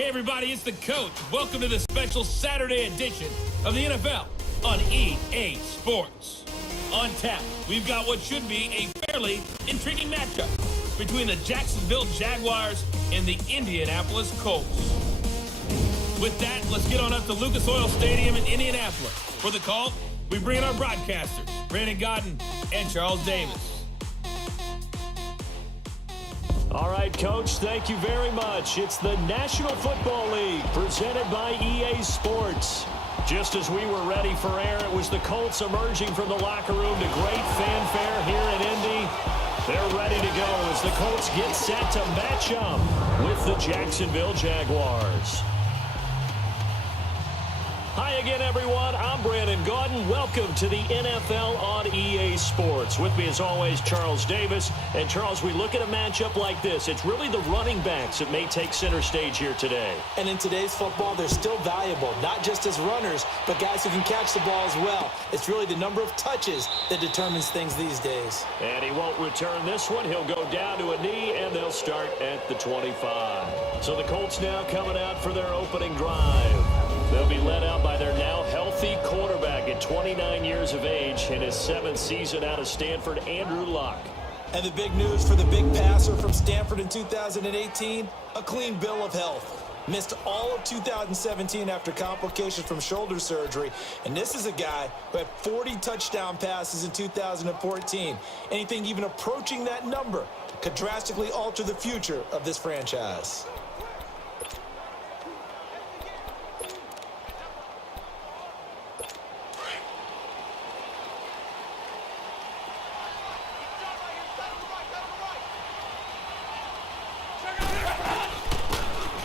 Hey everybody, it's the coach. Welcome to the special Saturday edition of the NFL on EA Sports. On tap, we've got what should be a fairly intriguing matchup between the Jacksonville Jaguars and the Indianapolis Colts. With that, let's get on up to Lucas Oil Stadium in Indianapolis. For the call, we bring in our broadcasters, Brandon Godden and Charles Davis. All right, Coach, thank you very much. It's the National Football League presented by EA Sports. Just as we were ready for air, it was the Colts emerging from the locker room to great fanfare here in Indy. They're ready to go as the Colts get set to match up with the Jacksonville Jaguars. Hi again, everyone. I'm Brandon Godden. Welcome to the NFL on EA Sports. With me, as always, Charles Davis. And, Charles, we look at a matchup like this. It's really the running backs that may take center stage here today. And in today's football, they're still valuable, not just as runners, but guys who can catch the ball as well. It's really the number of touches that determines things these days. And he won't return this one. He'll go down to a knee, and they'll start at the 25. So the Colts now coming out for their opening drive. They'll be led out by their now healthy quarterback at 29 years of age in his 7th season out of Stanford, Andrew Luck. And the big news for the big passer from Stanford in 2018, a clean bill of health. Missed all of 2017 after complications from shoulder surgery. And this is a guy who had 40 touchdown passes in 2014. Anything even approaching that number could drastically alter the future of this franchise.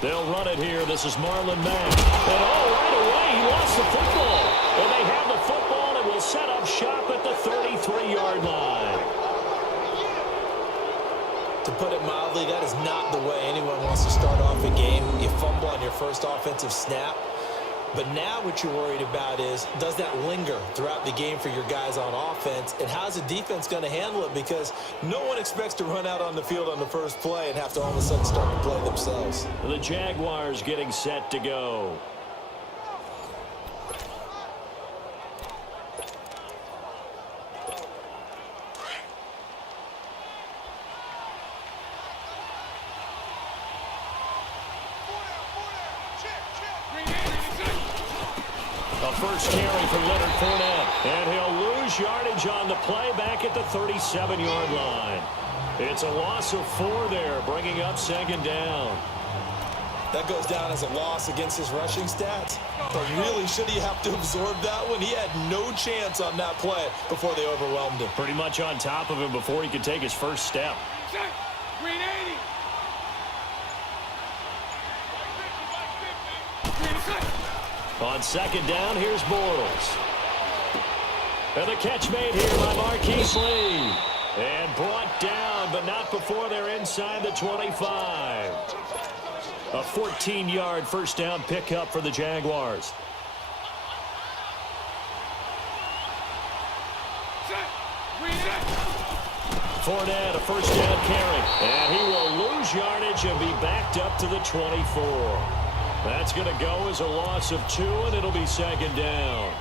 They'll run it here. This is Marlon Mack. And right away, he lost the football. And they have the football and will set up shop at the 33-yard line. To put it mildly, that is not the way anyone wants to start off a game. You fumble on your first offensive snap. But now what you're worried about is, does that linger throughout the game for your guys on offense? And how's the defense going to handle it? Because no one expects to run out on the field on the first play and have to all of a sudden start to play themselves. The Jaguars getting set to go. First carry for Leonard Fournette, and he'll lose yardage on the play back at the 37-yard line. It's a loss of 4 there, bringing up second down. That goes down as a loss against his rushing stats. But really, should he have to absorb that one? He had no chance on that play before they overwhelmed him. Pretty much on top of him before he could take his first step. Green 80. On second down, here's Bortles. And the catch made here by Marquise Lee. And brought down, but not before they're inside the 25. A 14-yard first down pickup for the Jaguars. Fournette, a first down carry. And he will lose yardage and be backed up to the 24. That's going to go as a loss of 2, and it'll be second down.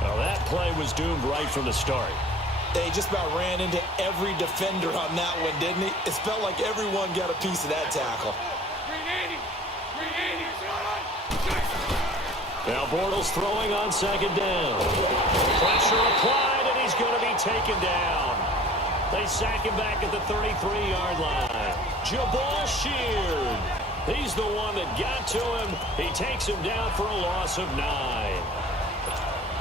Well, that play was doomed right from the start. They just about ran into every defender on that one, didn't he? It felt like everyone got a piece of that tackle. Now Bortles throwing on second down. Pressure applied, and he's going to be taken down. They sack him back at the 33-yard line. Jabal Sheard. He's the one that got to him. He takes him down for a loss of 9.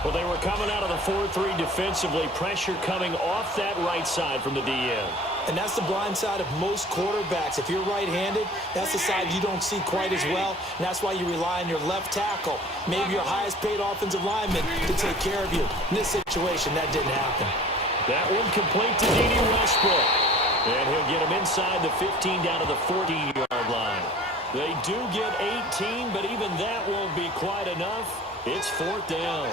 Well, they were coming out of the 4-3 defensively. Pressure coming off that right side from the DN. And that's the blind side of most quarterbacks. If you're right-handed, that's the side you don't see quite as well. And that's why you rely on your left tackle, maybe your highest-paid offensive lineman, to take care of you. In this situation, that didn't happen. That one complete to D.D. Westbrook. And he'll get him inside the 15 down to the 14-yard line. They do get 18, but even that won't be quite enough. It's 4th down.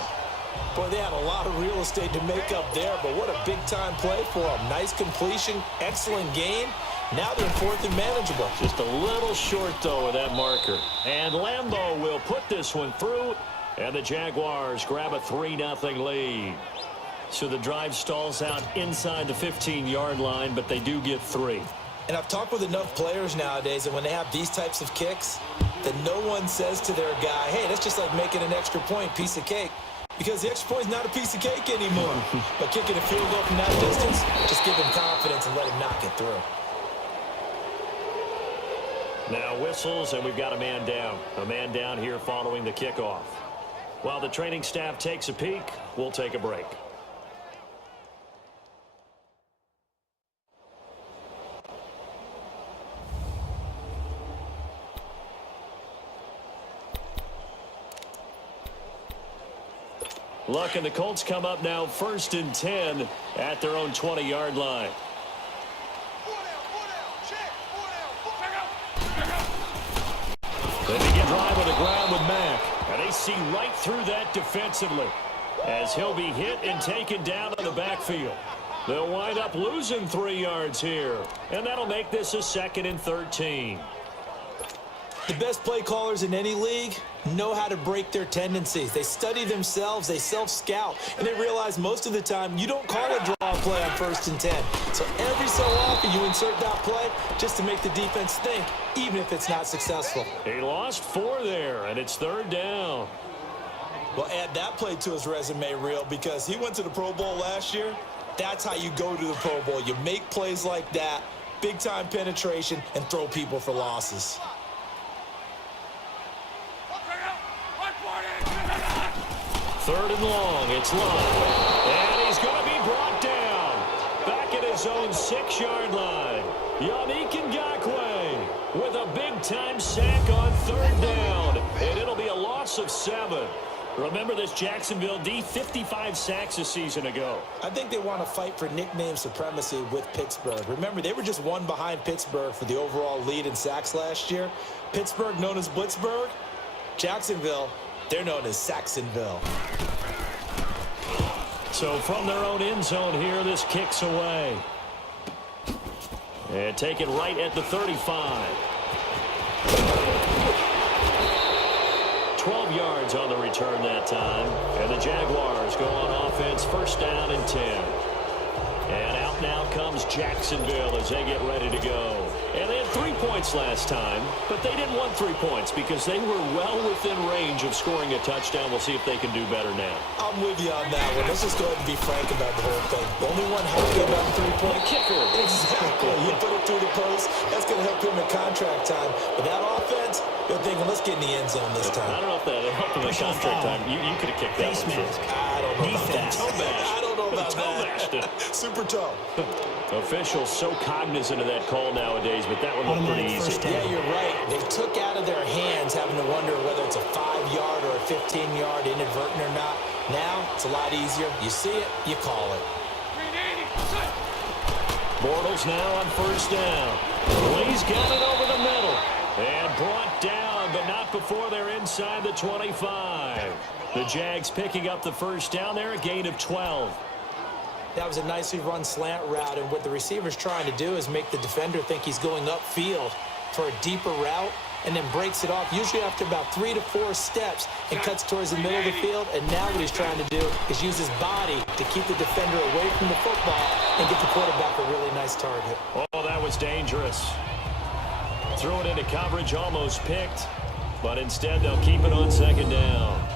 Boy, they had a lot of real estate to make up there, but what a big-time play for them. Nice completion, excellent game, Now they're in fourth and manageable. Just a little short, though, of that marker. And Lambeau will put this one through, and the Jaguars grab a 3-0 lead. So the drive stalls out inside the 15-yard line, but they do get 3. And I've talked with enough players nowadays, and when they have these types of kicks, that no one says to their guy, hey, that's just like making an extra point, piece of cake. Because the extra point is not a piece of cake anymore. But kicking a field goal from that distance, just give him confidence and let him knock it through. Now whistles, and we've got a man down. A man down here following the kickoff. While the training staff takes a peek, we'll take a break. Luck and the Colts come up now 1st and 10 at their own 20-yard line. They begin drive on the ground with Mack. And they see right through that defensively as he'll be hit and taken down in the backfield. They'll wind up losing 3 yards here. And that'll make this a 2nd and 13. The best play callers in any league know how to break their tendencies. They study themselves, they self-scout, and they realize most of the time you don't call a draw play on 1st and 10. So every so often you insert that play just to make the defense think, even if it's not successful. He lost 4 there, and it's 3rd down. Well, add that play to his resume reel because he went to the Pro Bowl last year. That's how you go to the Pro Bowl. You make plays like that, big-time penetration, and throw people for losses. 3rd and long, it's Love. And he's going to be brought down. Back at his own 6-yard line. Yannick Ngakoue with a big-time sack on 3rd down. And it'll be a loss of 7. Remember this Jacksonville D, 55 sacks a season ago. I think they want to fight for nickname supremacy with Pittsburgh. Remember, they were just one behind Pittsburgh for the overall lead in sacks last year. Pittsburgh known as Blitzburgh. Jacksonville, they're known as Saxonville. So from their own end zone here, this kicks away. And taken right at the 35. 12 yards on the return that time. And the Jaguars go on offense, 1st down and 10. And out now comes Jacksonville as they get ready to go. And they had 3 points last time, but they didn't want 3 points because they were well within range of scoring a touchdown. We'll see if they can do better now. I'm with you on that one. Let's just go ahead and be frank about the whole thing. The only one happy about the 3-point kicker. Exactly. You put it through the post. That's going to help him in contract time. But that offense, they're thinking, let's get in the end zone this time. I don't know if that helped him in contract time. You could have kicked that one. I don't know about that. I don't know about that. Super toe. Officials so cognizant of that call nowadays, but that one looked pretty easy. Yeah, you're right. They took out of their hands having to wonder whether it's a 5-yard or a 15-yard inadvertent or not. Now, it's a lot easier. You see it, you call it. Bortles now on 1st down. He's got it over the middle. And brought down, but not before they're inside the 25. The Jags picking up the 1st down there, a gain of 12. That was a nicely run slant route, and what the receiver's trying to do is make the defender think he's going upfield for a deeper route, and then breaks it off, usually after about 3 to 4 steps, and cuts towards the middle of the field. And now what he's trying to do is use his body to keep the defender away from the football and get the quarterback a really nice target. Oh, that was dangerous. Threw it into coverage, almost picked, but instead they'll keep it on 2nd down.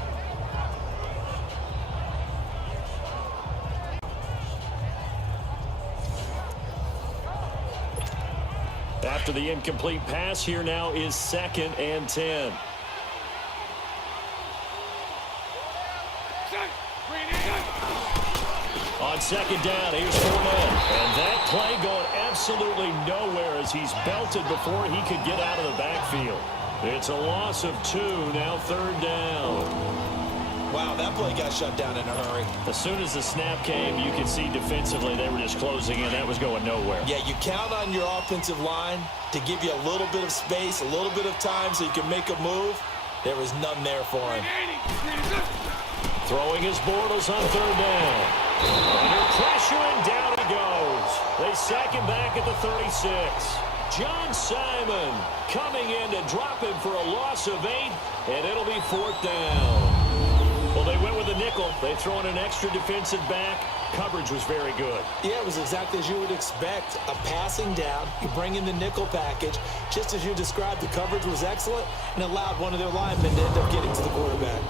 After the incomplete pass, here now is 2nd and 10. On 2nd down, here's Fournette. And that play going absolutely nowhere as he's belted before he could get out of the backfield. It's a loss of 2, now 3rd down. Wow, that play got shut down in a hurry. As soon as the snap came, you could see defensively they were just closing in. That was going nowhere. Yeah, you count on your offensive line to give you a little bit of space, a little bit of time so you can make a move. There was none there for him. Throwing his Bortles on 3rd down. Under pressure, and down he goes. They sack him back at the 36. John Simon coming in to drop him for a loss of 8, and it'll be 4th down. Well, they went with a nickel. They throw in an extra defensive back. Coverage was very good. Yeah, it was exactly as you would expect. A passing down, you bring in the nickel package. Just as you described, the coverage was excellent and allowed one of their linemen to end up getting to the quarterback.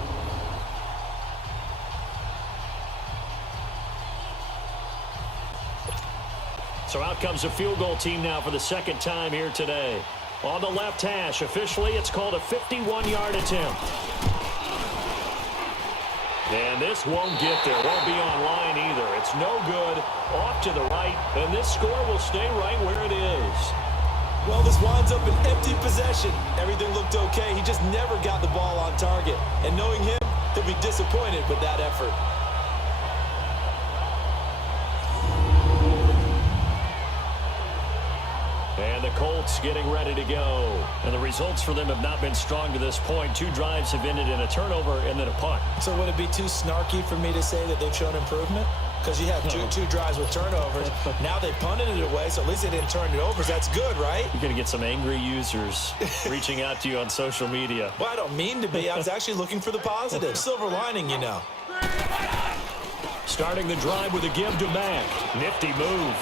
So out comes a field goal team now for the second time here today. On the left hash, officially, it's called a 51-yard attempt. And this won't get there. Won't be on line either. It's no good. Off to the right. And this score will stay right where it is. Well, this winds up an empty possession. Everything looked okay. He just never got the ball on target. And knowing him, he'll be disappointed with that effort. And the Colts getting ready to go. And the results for them have not been strong to this point. 2 drives have ended in a turnover and then a punt. So would it be too snarky for me to say that they've shown improvement? Because you have two drives with turnovers. Now they punted it away, so at least they didn't turn it over. So that's good, right? You're going to get some angry users reaching out to you on social media. Well, I don't mean to be. I was actually looking for the positive. Silver lining, you know. Starting the drive with a give to Mack. Nifty move.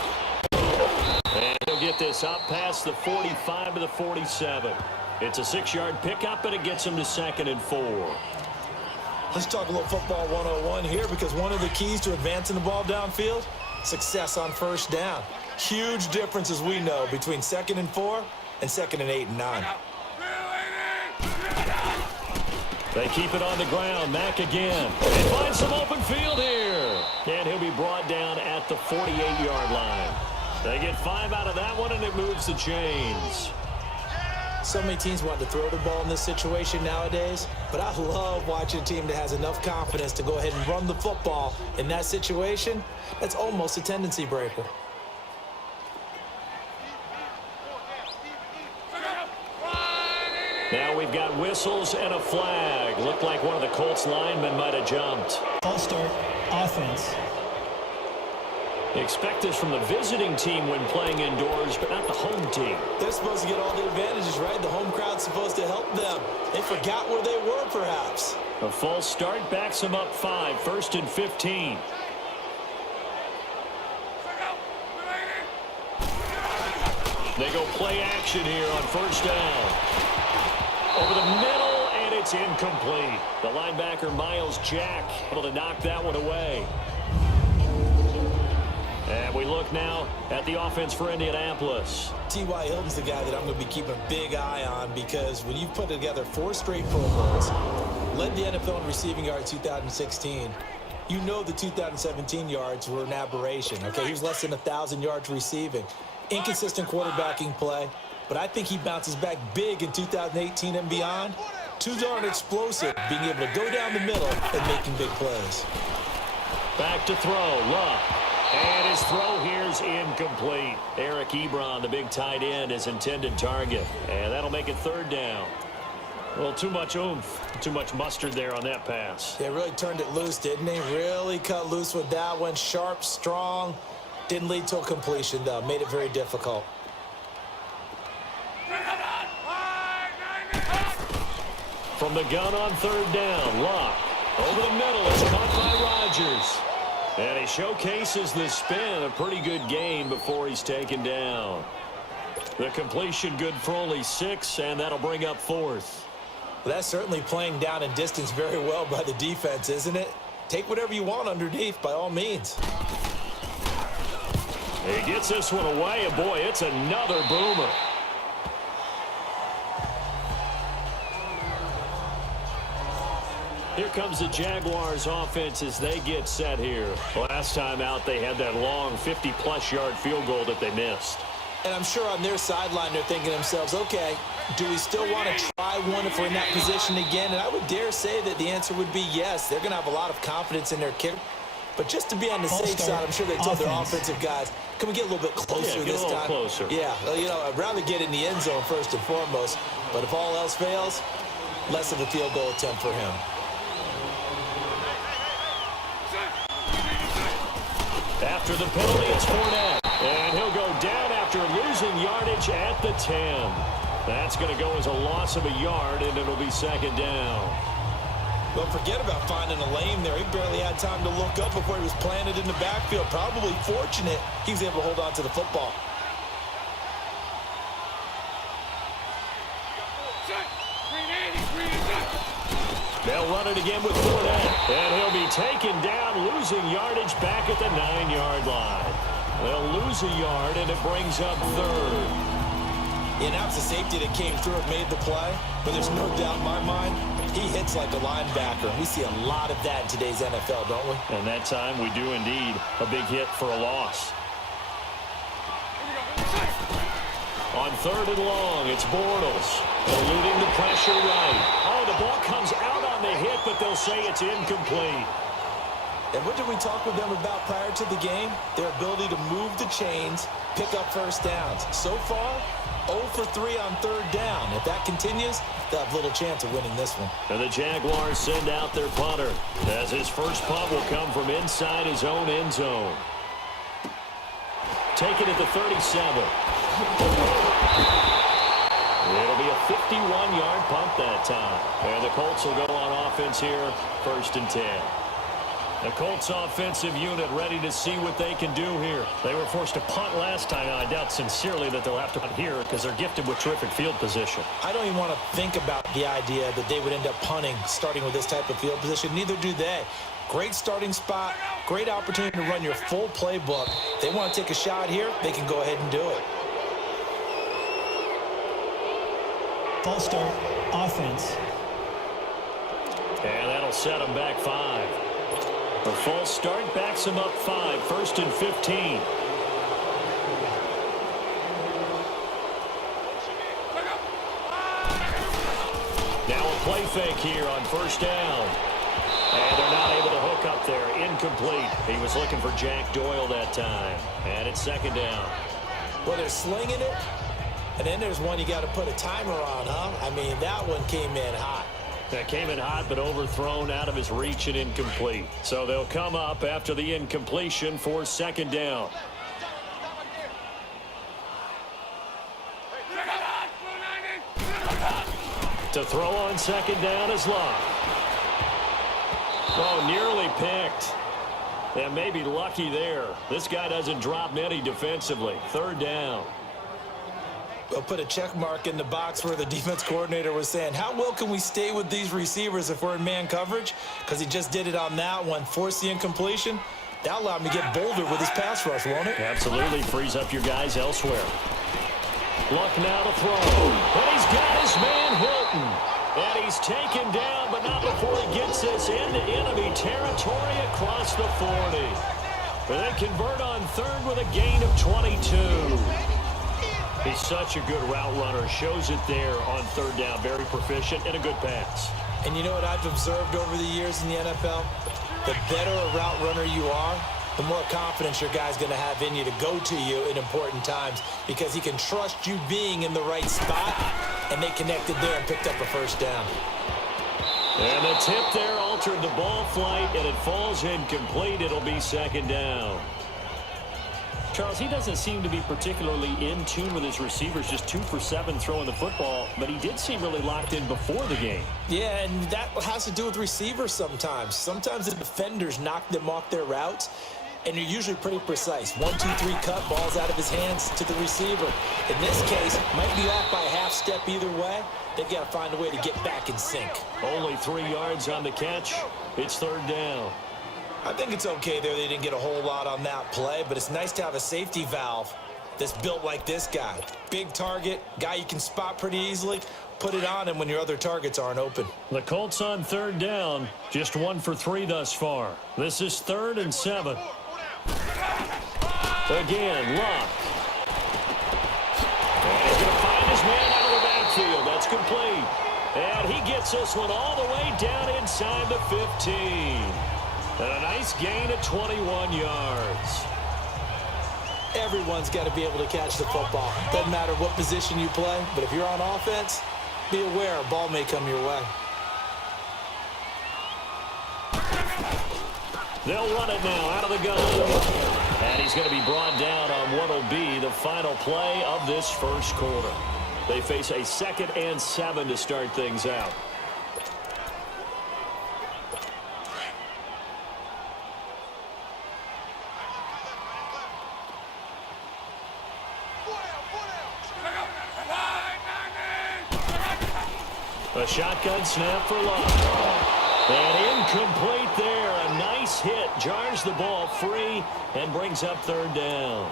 And he'll get this up past the 45 to the 47. It's a 6-yard pickup, and it gets him to 2nd and 4. Let's talk a little football 101 here, because one of the keys to advancing the ball downfield, success on first down. Huge difference, as we know, between 2nd and 4 and 2nd and 8 and 9. They keep it on the ground. Mack again. And finds some open field here. And he'll be brought down at the 48-yard line. They get 5 out of that one, and it moves the chains. So many teams want to throw the ball in this situation nowadays, but I love watching a team that has enough confidence to go ahead and run the football in that situation. That's almost a tendency breaker. Now we've got whistles and a flag. Looked like one of the Colts linemen might have jumped. False start, offense. Expect this from the visiting team when playing indoors, but not the home team. They're supposed to get all the advantages, right? The home crowd's supposed to help them. They forgot where they were, perhaps. A false start backs them up 5, 1st and 15. They go play action here on 1st down. Over the middle, and it's incomplete. The linebacker, Miles Jack, able to knock that one away. And we look now at the offense for Indianapolis. T.Y. Hilton's the guy that I'm going to be keeping a big eye on, because when you've put together 4 straight Pro Bowls, led the NFL in receiving yards 2016, you know the 2017 yards were an aberration. Okay, he was less than 1,000 yards receiving. Inconsistent quarterbacking play, but I think he bounces back big in 2018 and beyond. Too darn explosive, being able to go down the middle and making big plays. Back to throw, Luck. And his throw here's incomplete. Eric Ebron, the big tight end, his intended target. And that'll make it 3rd down. Well, too much oomph, too much mustard there on that pass. They really turned it loose, didn't they? Really cut loose with that one. Sharp, strong. Didn't lead to a completion, though. Made it very difficult. From the gun on 3rd down, Luck. Over the middle, it's caught by Rodgers. And he showcases the spin, a pretty good game before he's taken down. The completion good for only 6, and that'll bring up 4th. Well, that's certainly playing down and distance very well by the defense, isn't it? Take whatever you want underneath, by all means. He gets this one away, and boy, it's another boomer. Here comes the Jaguars offense as they get set here. Last time out, they had that long 50-plus yard field goal that they missed. And I'm sure on their sideline, they're thinking to themselves, okay, do we still want to try one if we're in that position again? And I would dare say that the answer would be yes. They're going to have a lot of confidence in their kick. But just to be on the safe side, I'm sure they told their offensive guys, can we get a little bit closer this time? Closer. Yeah, well, you know, I'd rather get in the end zone first and foremost. But if all else fails, less of a field goal attempt for him. After the penalty, it's Fournette. And he'll go down after losing losing yardage at the 10. That's going to go as a loss of a yard, and it'll be second down. Well, forget about finding a lane there. He barely had time to look up before he was planted in the backfield. Probably fortunate he was able to hold on to the football. They'll run it again with Fournette, and he'll be taken down, losing yardage back at the 9-yard line. They'll lose a yard, and it brings up third. And that was a safety that came through and made the play, but there's no doubt in my mind, he hits like a linebacker. We see a lot of that in today's NFL, don't we? And that time we do indeed. A big hit for a loss. On third and long, it's Bortles, eluding the pressure right. Oh, the ball comes out on the hit, but they'll say it's incomplete. And what did we talk with them about prior to the game? Their ability to move the chains, pick up first downs. So far, 0 for 3 on third down. If that continues, they'll have little chance of winning this one. And the Jaguars send out their punter, as his first punt will come from inside his own end zone. Taken at the 37. It'll be a 51-yard punt that time. And the Colts will go on offense here, 1st and 10. The Colts offensive unit ready to see what they can do here. They were forced to punt last time, and I doubt sincerely that they'll have to punt here because they're gifted with terrific field position. I don't even want to think about the idea that they would end up punting starting with this type of field position. Neither do they. Great starting spot, great opportunity to run your full playbook. They want to take a shot here, they can go ahead and do it. False start, offense. And that'll set them back 5. The false start backs them up 5, 1st and 15. Now a play fake here on 1st down. And they're not able to hook up there. Incomplete. He was looking for Jack Doyle that time. And it's 2nd down. Well, they're slinging it. And then there's one you got to put a timer on, huh? I mean, that one came in hot. That came in hot, but overthrown out of his reach and incomplete. So they'll come up after the incompletion for 2nd down. To throw on 2nd down is Luck. Oh, nearly picked. And maybe lucky there. This guy doesn't drop many defensively. 3rd down. We'll put a check mark in the box where the defense coordinator was saying, how well can we stay with these receivers if we're in man coverage? Because he just did it on that one, forced the incompletion. That allowed him to get bolder with his pass rush, won't it? Absolutely frees up your guys elsewhere. Luck now to throw. And he's got his man Hilton. And he's taken down, but not before he gets this into enemy territory across the 40. But they convert on 3rd with a gain of 22. He's such a good route runner. Shows it there on 3rd down. Very proficient and a good pass. And you know what I've observed over the years in the NFL? The better a route runner you are, the more confidence your guy's going to have in you to go to you in important times because he can trust you being in the right spot, and they connected there and picked up a 1st down. And the tip there altered the ball flight, and it falls incomplete. It'll be 2nd down. Charles, he doesn't seem to be particularly in tune with his receivers, just 2 for 7 throwing the football, but he did seem really locked in before the game. Yeah, and that has to do with receivers sometimes. Sometimes the defenders knock them off their routes, and you're usually pretty precise. 1, 2, 3 cut, balls out of his hands to the receiver. In this case, might be off by a half step either way. They've got to find a way to get back in sync. Only 3 yards on the catch. It's 3rd down. I think it's okay there. They didn't get a whole lot on that play, but it's nice to have a safety valve that's built like this guy. Big target, guy you can spot pretty easily. Put it on him when your other targets aren't open. The Colts on 3rd down. Just 1 for 3 thus far. This is 3rd and 7. Again, Luck. And he's going to find his man out of the backfield. That's complete. And he gets this one all the way down inside the 15. And a nice gain of 21 yards. Everyone's got to be able to catch the football. Doesn't matter what position you play, but if you're on offense, be aware a ball may come your way. They'll run it now out of the gun. And he's going to be brought down on what will be the final play of this first quarter. They face a 2nd and 7 to start things out. A shotgun snap for Love. And incomplete there. A nice hit. Jars the ball free and brings up 3rd down.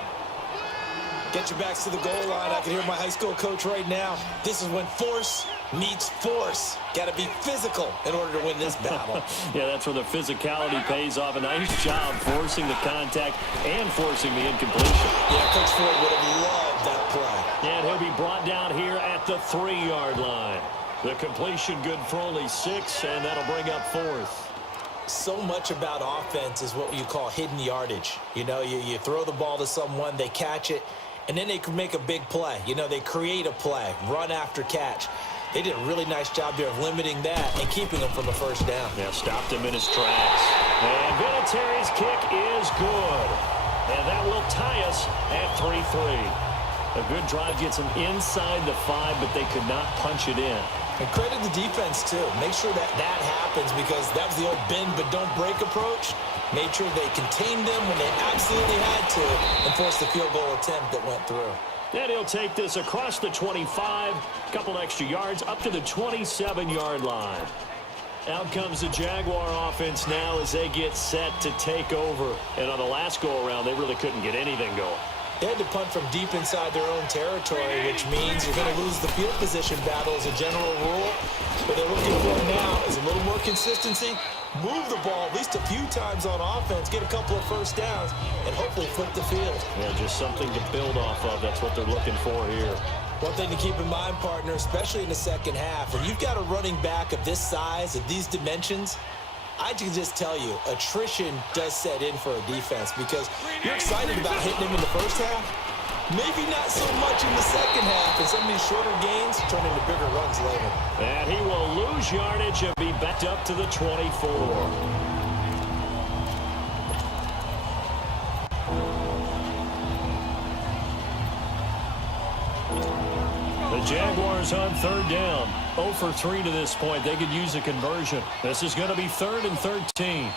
Get your backs to the goal line. I can hear my high school coach right now. This is when force meets force. Got to be physical in order to win this battle. Yeah, that's where the physicality pays off. A nice job forcing the contact and forcing the incompletion. Yeah, Coach Ford would have loved that play. And he'll be brought down here at the 3-yard line. The completion good for only 6, and that'll bring up 4th. So much about offense is what you call hidden yardage. You know, you throw the ball to someone, they catch it, and then they can make a big play. You know, they create a play, run after catch. They did a really nice job there of limiting that and keeping them from a first down. Yeah, stopped him in his tracks. And Vinatieri's kick is good. And that will tie us at 3-3. A good drive gets them inside the 5, but they could not punch it in. And credit the defense, too. Make sure that happens because that was the old bend but don't break approach. Made sure they contained them when they absolutely had to and forced the field goal attempt that went through. And he'll take this across the 25, a couple extra yards, up to the 27-yard line. Out comes the Jaguar offense now as they get set to take over. And on the last go-around, they really couldn't get anything going. They had to punt from deep inside their own territory, which means you're going to lose the field position battle as a general rule. What they're looking for now is a little more consistency, move the ball at least a few times on offense, get a couple of first downs, and hopefully flip the field. Yeah, just something to build off of. That's what they're looking for here. One thing to keep in mind, partner, especially in the second half, when you've got a running back of this size, of these dimensions, I can just tell you, attrition does set in for a defense because you're excited about hitting him in the first half. Maybe not so much in the second half, and some of these shorter gains turn into bigger runs later. And he will lose yardage and be backed up to the 24. The Jaguars on 3rd down. 0 for 3 to this point. They could use a conversion. This is going to be 3rd and 13.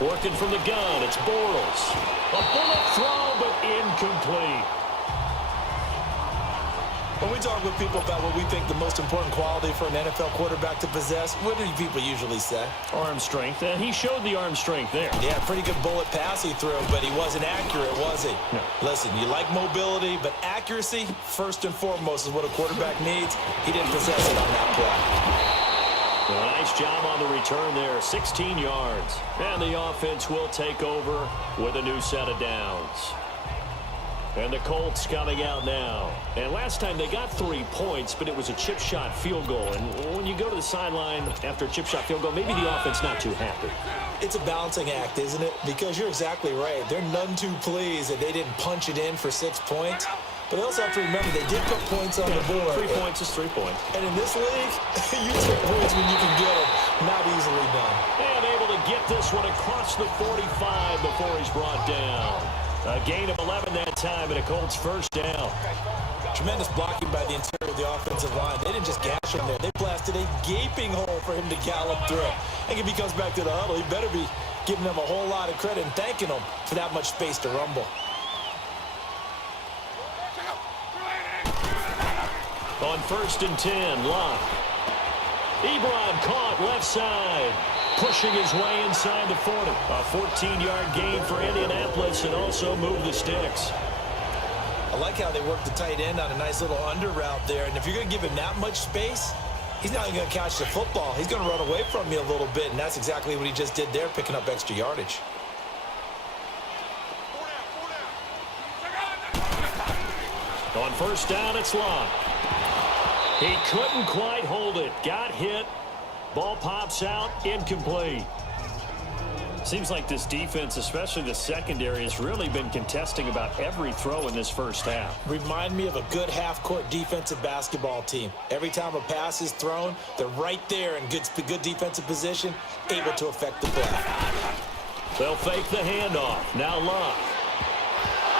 Working from the gun, it's Bortles. A bullet throw, but incomplete. When we talk with people about what we think the most important quality for an NFL quarterback to possess, what do people usually say? Arm strength, and he showed the arm strength there. Yeah, pretty good bullet pass he threw, but he wasn't accurate, was he? No. Listen, you like mobility, but accuracy, first and foremost, is what a quarterback needs. He didn't possess it on that play. Well, nice job on the return there, 16 yards. And the offense will take over with a new set of downs. And the Colts coming out now. And last time they got 3 points, but it was a chip shot field goal. And when you go to the sideline after a chip shot field goal, maybe the offense not too happy. It's a balancing act, isn't it? Because you're exactly right. They're none too pleased that they didn't punch it in for 6 points. But they also have to remember they did put points on the board. 3 points is 3 points. And in this league, you take points when you can get them. Not easily done. And able to get this one across the 45 before he's brought down. A gain of 11 that time and a Colts first down. Tremendous blocking by the interior of the offensive line. They didn't just gash him there. They blasted a gaping hole for him to gallop through. And if he comes back to the huddle, he better be giving them a whole lot of credit and thanking them for that much space to rumble. On 1st and 10, Locke. Ebron caught left side. Pushing his way inside the 40. A 14-yard gain for Indianapolis and also move the sticks. I like how they work the tight end on a nice little under route there. And if you're going to give him that much space, he's not even going to catch the football. He's going to run away from you a little bit, and that's exactly what he just did there, picking up extra yardage. On 1st down, it's Locke. He couldn't quite hold it. Got hit. Ball pops out, incomplete. Seems like this defense, especially the secondary, has really been contesting about every throw in this first half. Remind me of a good half-court defensive basketball team. Every time a pass is thrown, they're right there in good defensive position, able to affect the play. They'll fake the handoff. Now Luck.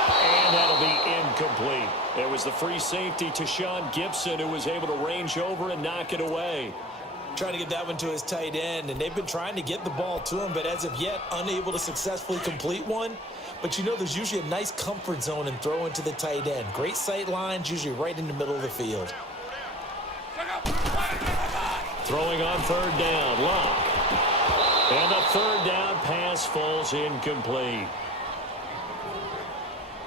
And that'll be incomplete. It was the free safety to Sean Gibson who was able to range over and knock it away. Trying to get that one to his tight end, and they've been trying to get the ball to him, but as of yet, unable to successfully complete one. But you know, there's usually a nice comfort zone in throwing to the tight end. Great sight lines, usually right in the middle of the field. Throwing on third down, Luck. And the third down pass falls incomplete.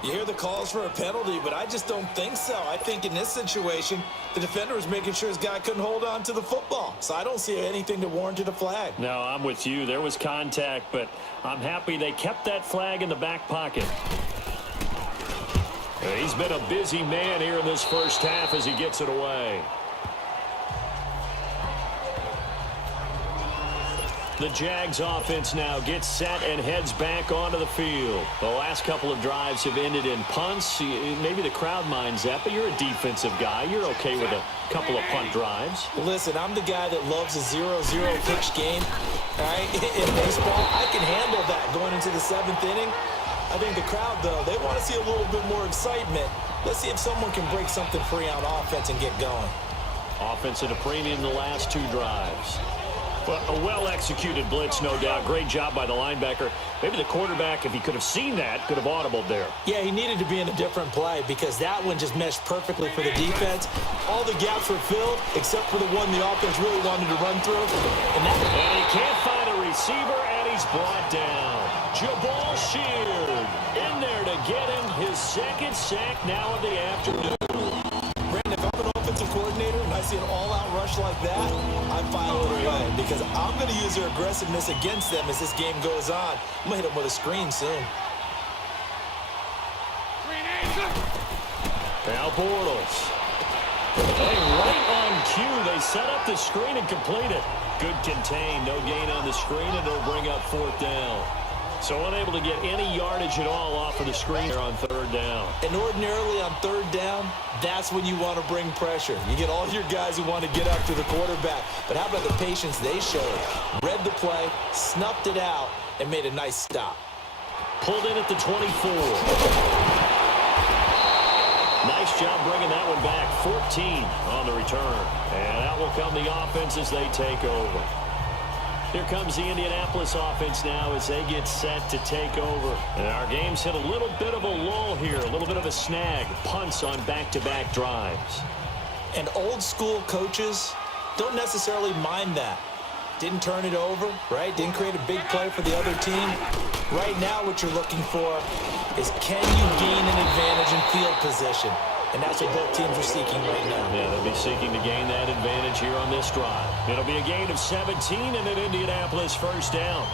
You hear the calls for a penalty, but I just don't think so. I think in this situation, the defender was making sure his guy couldn't hold on to the football. So I don't see anything to warrant a flag. No, I'm with you. There was contact, but I'm happy they kept that flag in the back pocket. He's been a busy man here in this first half as he gets it away. The Jags offense now gets set and heads back onto the field. The last couple of drives have ended in punts. Maybe the crowd minds that, but you're a defensive guy. You're okay with a couple of punt drives. Listen, I'm the guy that loves a 0-0 pitch game. All right? In baseball, I can handle that going into the 7th inning. I think the crowd, though, they want to see a little bit more excitement. Let's see if someone can break something free on offense and get going. Offense at a premium the last 2 drives. Well, a well-executed blitz, no doubt. Great job by the linebacker. Maybe the quarterback, if he could have seen that, could have audibled there. Yeah, he needed to be in a different play because that one just meshed perfectly for the defense. All the gaps were filled except for the one the offense really wanted to run through. And he can't find a receiver, and he's brought down. Jabal Sheard in there to get him his second sack now of the afternoon. Brandon, if I'm an offensive coordinator and I see an all-out rush like that, I file it away because I'm going to use their aggressiveness against them as this game goes on. I'm going to hit them with a screen soon. Now Bortles. Hey, right on cue, they set up the screen and complete it. Good contain, no gain on the screen, and it'll bring up 4th down. So unable to get any yardage at all off of the screen there on 3rd down. And ordinarily on 3rd down, that's when you want to bring pressure. You get all your guys who want to get after the quarterback. But how about the patience they showed? Read the play, snuffed it out, and made a nice stop. Pulled in at the 24. Nice job bringing that one back. 14 on the return. And out will come the offense as they take over. Here comes the Indianapolis offense now as they get set to take over. And our game's hit a little bit of a lull here, a little bit of a snag. Punts on back-to-back drives. And old school coaches don't necessarily mind that. Didn't turn it over, right? Didn't create a big play for the other team. Right now what you're looking for is can you gain an advantage in field position? And that's what both teams are seeking right now. Yeah, they'll be seeking to gain that advantage here on this drive. It'll be a gain of 17 and an Indianapolis first down.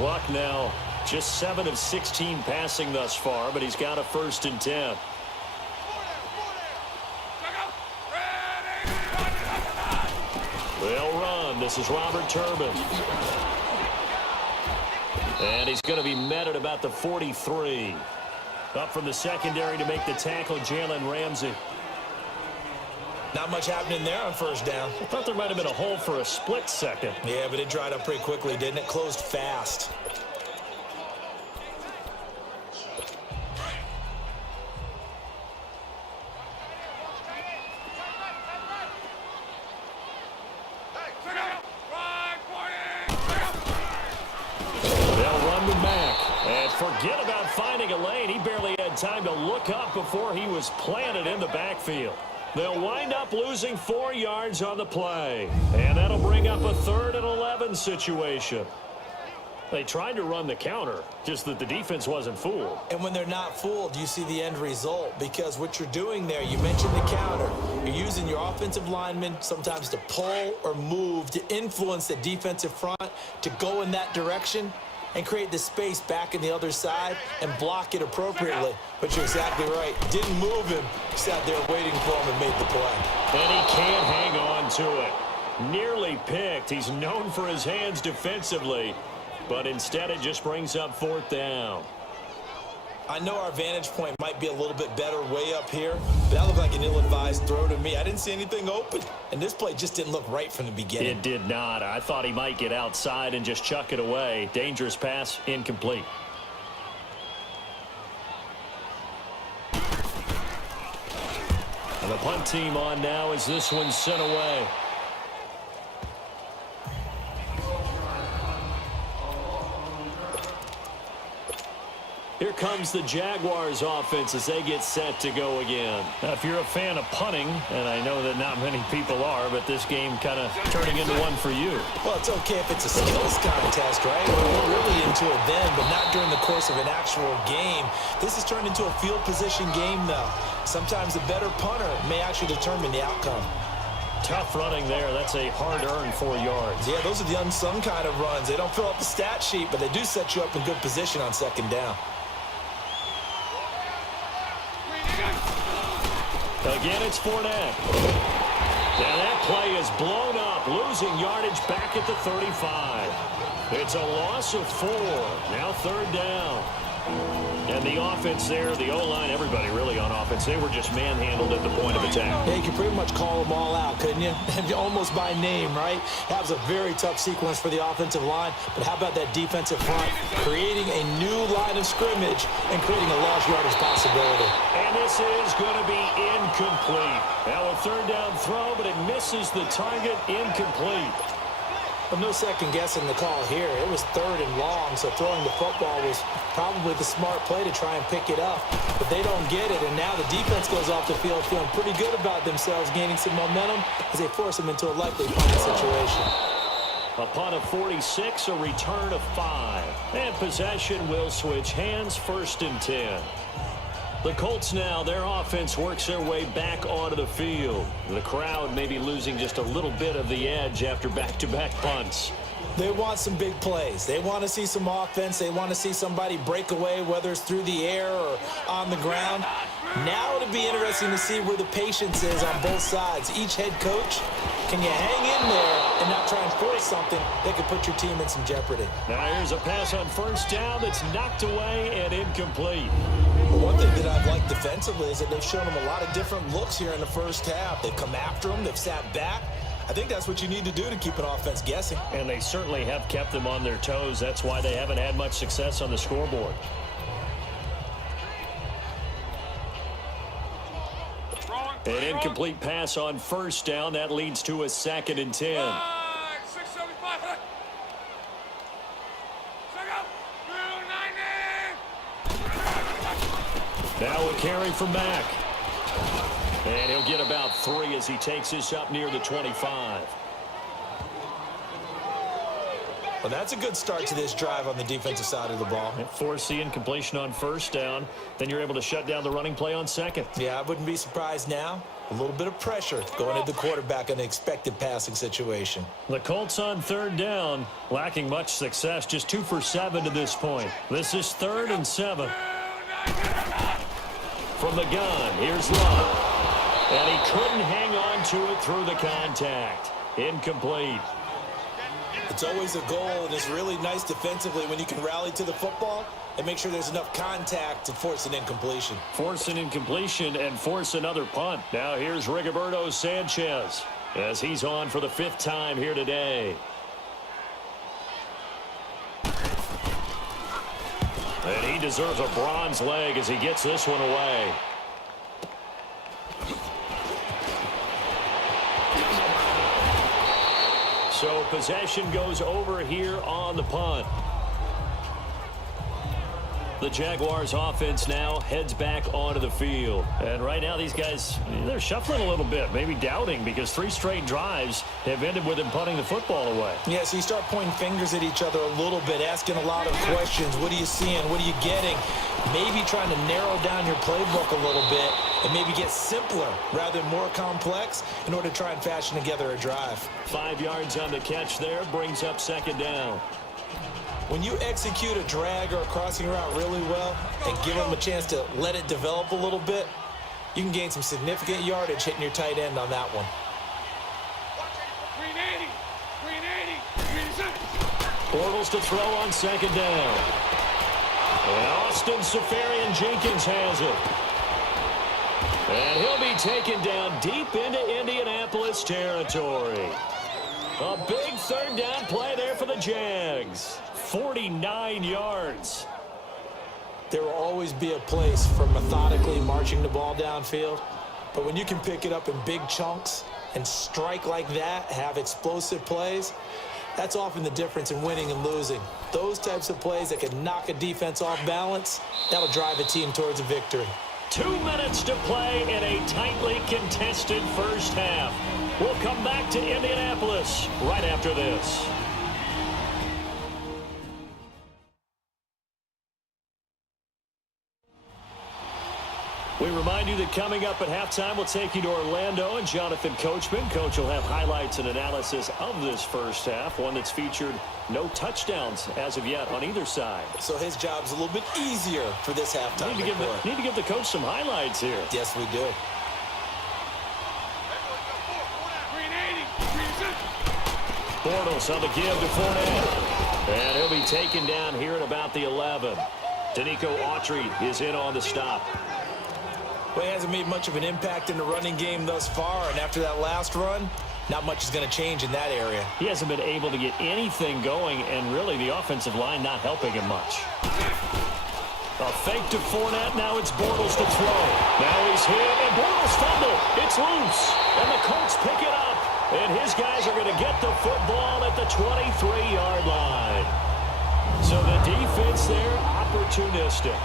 Luck now just 7 of 16 passing thus far, but he's got a 1st and 10. They'll run. This is Robert Turbin. And he's going to be met at about the 43. Up from the secondary to make the tackle, Jalen Ramsey. Not much happening there on 1st down. I thought there might have been a hole for a split second. Yeah, but it dried up pretty quickly, didn't it? Closed fast. They'll run with Mack. And forget about finding a lane. He barely had time to look up before he was planted in the backfield. They'll wind up losing 4 yards on the play. And that'll bring up a 3rd and 11 situation. They tried to run the counter, just that the defense wasn't fooled. And when they're not fooled, you see the end result. Because what you're doing there, you mentioned the counter. You're using your offensive linemen sometimes to pull or move to influence the defensive front to go in that direction and create the space back in the other side and block it appropriately. But you're exactly right. Didn't move him. Sat there waiting for him and made the play. And he can't hang on to it. Nearly picked. He's known for his hands defensively, but instead it just brings up 4th down. I know our vantage point might be a little bit better way up here, but that looked like an ill-advised throw to me. I didn't see anything open, and this play just didn't look right from the beginning. It did not. I thought he might get outside and just chuck it away. Dangerous pass, incomplete. And the punt team on now as this one's sent away. Here comes the Jaguars offense as they get set to go again. Now, if you're a fan of punting, and I know that not many people are, but this game kind of turning into one for you. Well, it's okay if it's a skills contest, right? We're really into it then, but not during the course of an actual game. This has turned into a field position game, though. Sometimes the better punter may actually determine the outcome. Tough running there. That's a hard-earned 4 yards. Yeah, those are the unsung kind of runs. They don't fill up the stat sheet, but they do set you up in good position on 2nd down. Again, it's Fournette. And that play is blown up, losing yardage back at the 35. It's a loss of 4. Now 3rd down. And the offense there, the O-line, everybody really on offense, they were just manhandled at the point of attack. Yeah, you could pretty much call them all out, couldn't you? Almost by name, right? That was a very tough sequence for the offensive line. But how about that defensive front creating a new line of scrimmage and creating a lost yardage possibility? And this is going to be incomplete. Now a 3rd down throw, but it misses the target, incomplete. Well, no second guessing the call here. It was 3rd and long, so throwing the football was probably the smart play to try and pick it up. But they don't get it, and now the defense goes off the field feeling pretty good about themselves, gaining some momentum as they force them into a likely punting situation. A punt of 46, a return of 5. And possession will switch hands, 1st and 10. The Colts now, their offense works their way back onto the field. The crowd may be losing just a little bit of the edge after back-to-back punts. They want some big plays. They want to see some offense. They want to see somebody break away, whether it's through the air or on the ground. Now it'll be interesting to see where the patience is on both sides. Each head coach, can you hang in there and not try and force something that could put your team in some jeopardy? Now here's a pass on 1st down that's knocked away and incomplete. One thing that I've liked defensively is that they've shown them a lot of different looks here in the 1st half. They've come after them. They've sat back. I think that's what you need to do to keep an offense guessing. And they certainly have kept them on their toes. That's why they haven't had much success on the scoreboard. An incomplete pass on 1st down. That leads to a 2nd and 10. Now a carry from Mack. And he'll get about 3 as he takes this up near the 25. Well, that's a good start to this drive on the defensive side of the ball. Force the incompletion on 1st down. Then you're able to shut down the running play on 2nd. Yeah, I wouldn't be surprised now. A little bit of pressure going into the quarterback in an expected passing situation. The Colts on 3rd down, lacking much success, just 2 for 7 to this point. This is 3rd and 7. From the gun, here's Love. And he couldn't hang on to it through the contact. Incomplete. It's always a goal, and it's really nice defensively when you can rally to the football and make sure there's enough contact to force an incompletion. Force an incompletion and force another punt. Now here's Rigoberto Sanchez as he's on for the 5th time here today. And he deserves a bronze leg as he gets this one away. So possession goes over here on the punt. The Jaguars offense now heads back onto the field. And right now these guys, they're shuffling a little bit, maybe doubting, because 3 straight drives have ended with them punting the football away. Yeah, so you start pointing fingers at each other a little bit, asking a lot of questions. What are you seeing? What are you getting? Maybe trying to narrow down your playbook a little bit and maybe get simpler rather than more complex in order to try and fashion together a drive. 5 yards on the catch there, brings up 2nd down. When you execute a drag or a crossing route really well and give them a chance to let it develop a little bit, you can gain some significant yardage hitting your tight end on that one. Bortles to throw on second down. And Austin Seferian-Jenkins has it. And he'll be taken down deep into Indianapolis territory. A big third down play there for the Jags. 49 yards. There will always be a place for methodically marching the ball downfield. But when you can pick it up in big chunks and strike like that, have explosive plays, that's often the difference in winning and losing. Those types of plays that can knock a defense off balance, that'll drive a team towards a victory. 2 minutes to play in a tightly contested first half. We'll come back to Indianapolis right after this. We remind you that coming up at halftime, we'll take you to Orlando and Jonathan Coachman. Coach will have highlights and analysis of this first half, one that's featured no touchdowns as of yet on either side. So his job's a little bit easier for this halftime. Need to give the coach some highlights here. Yes, we do. Bortles on the give to Fournette. And he'll be taken down here at about the 11. Danico Autry is in on the stop. Well, he hasn't made much of an impact in the running game thus far, and after that last run, not much is going to change in that area. He hasn't been able to get anything going, and really the offensive line not helping him much. A fake to Fournette. Now it's Bortles to throw. Now he's hit, and Bortles fumble. It's loose, and the Colts pick it up. And his guys are going to get the football at the 23-yard line. So the defense there, opportunistic.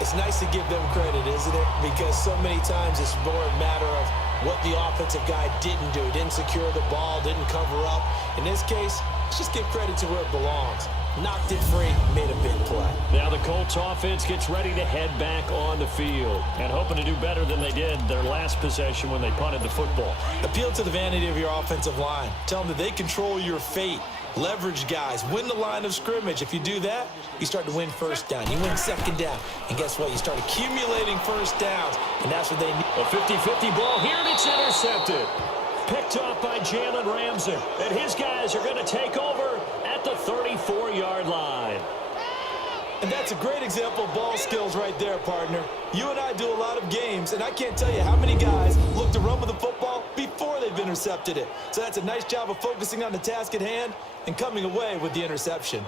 It's nice to give them credit, isn't it? Because so many times it's more a matter of what the offensive guy didn't do. Didn't secure the ball, didn't cover up. In this case, let's just give credit to where it belongs. Knocked it free, made a big play. Now the Colts offense gets ready to head back on the field and hoping to do better than they did their last possession when they punted the football. Appeal to the vanity of your offensive line. Tell them that they control your fate. Leverage guys. Win the line of scrimmage. If you do that, you start to win first down. You win second down. And guess what? You start accumulating first downs. And that's what they need. A 50-50 ball here, and it's intercepted. Picked off by Jalen Ramsey. And his guys are going to take over at the 34-yard line. And that's a great example of ball skills right there, partner. You and I do a lot of games, and I can't tell you how many guys look to run with the football before they've intercepted it. So that's a nice job of focusing on the task at hand and coming away with the interception.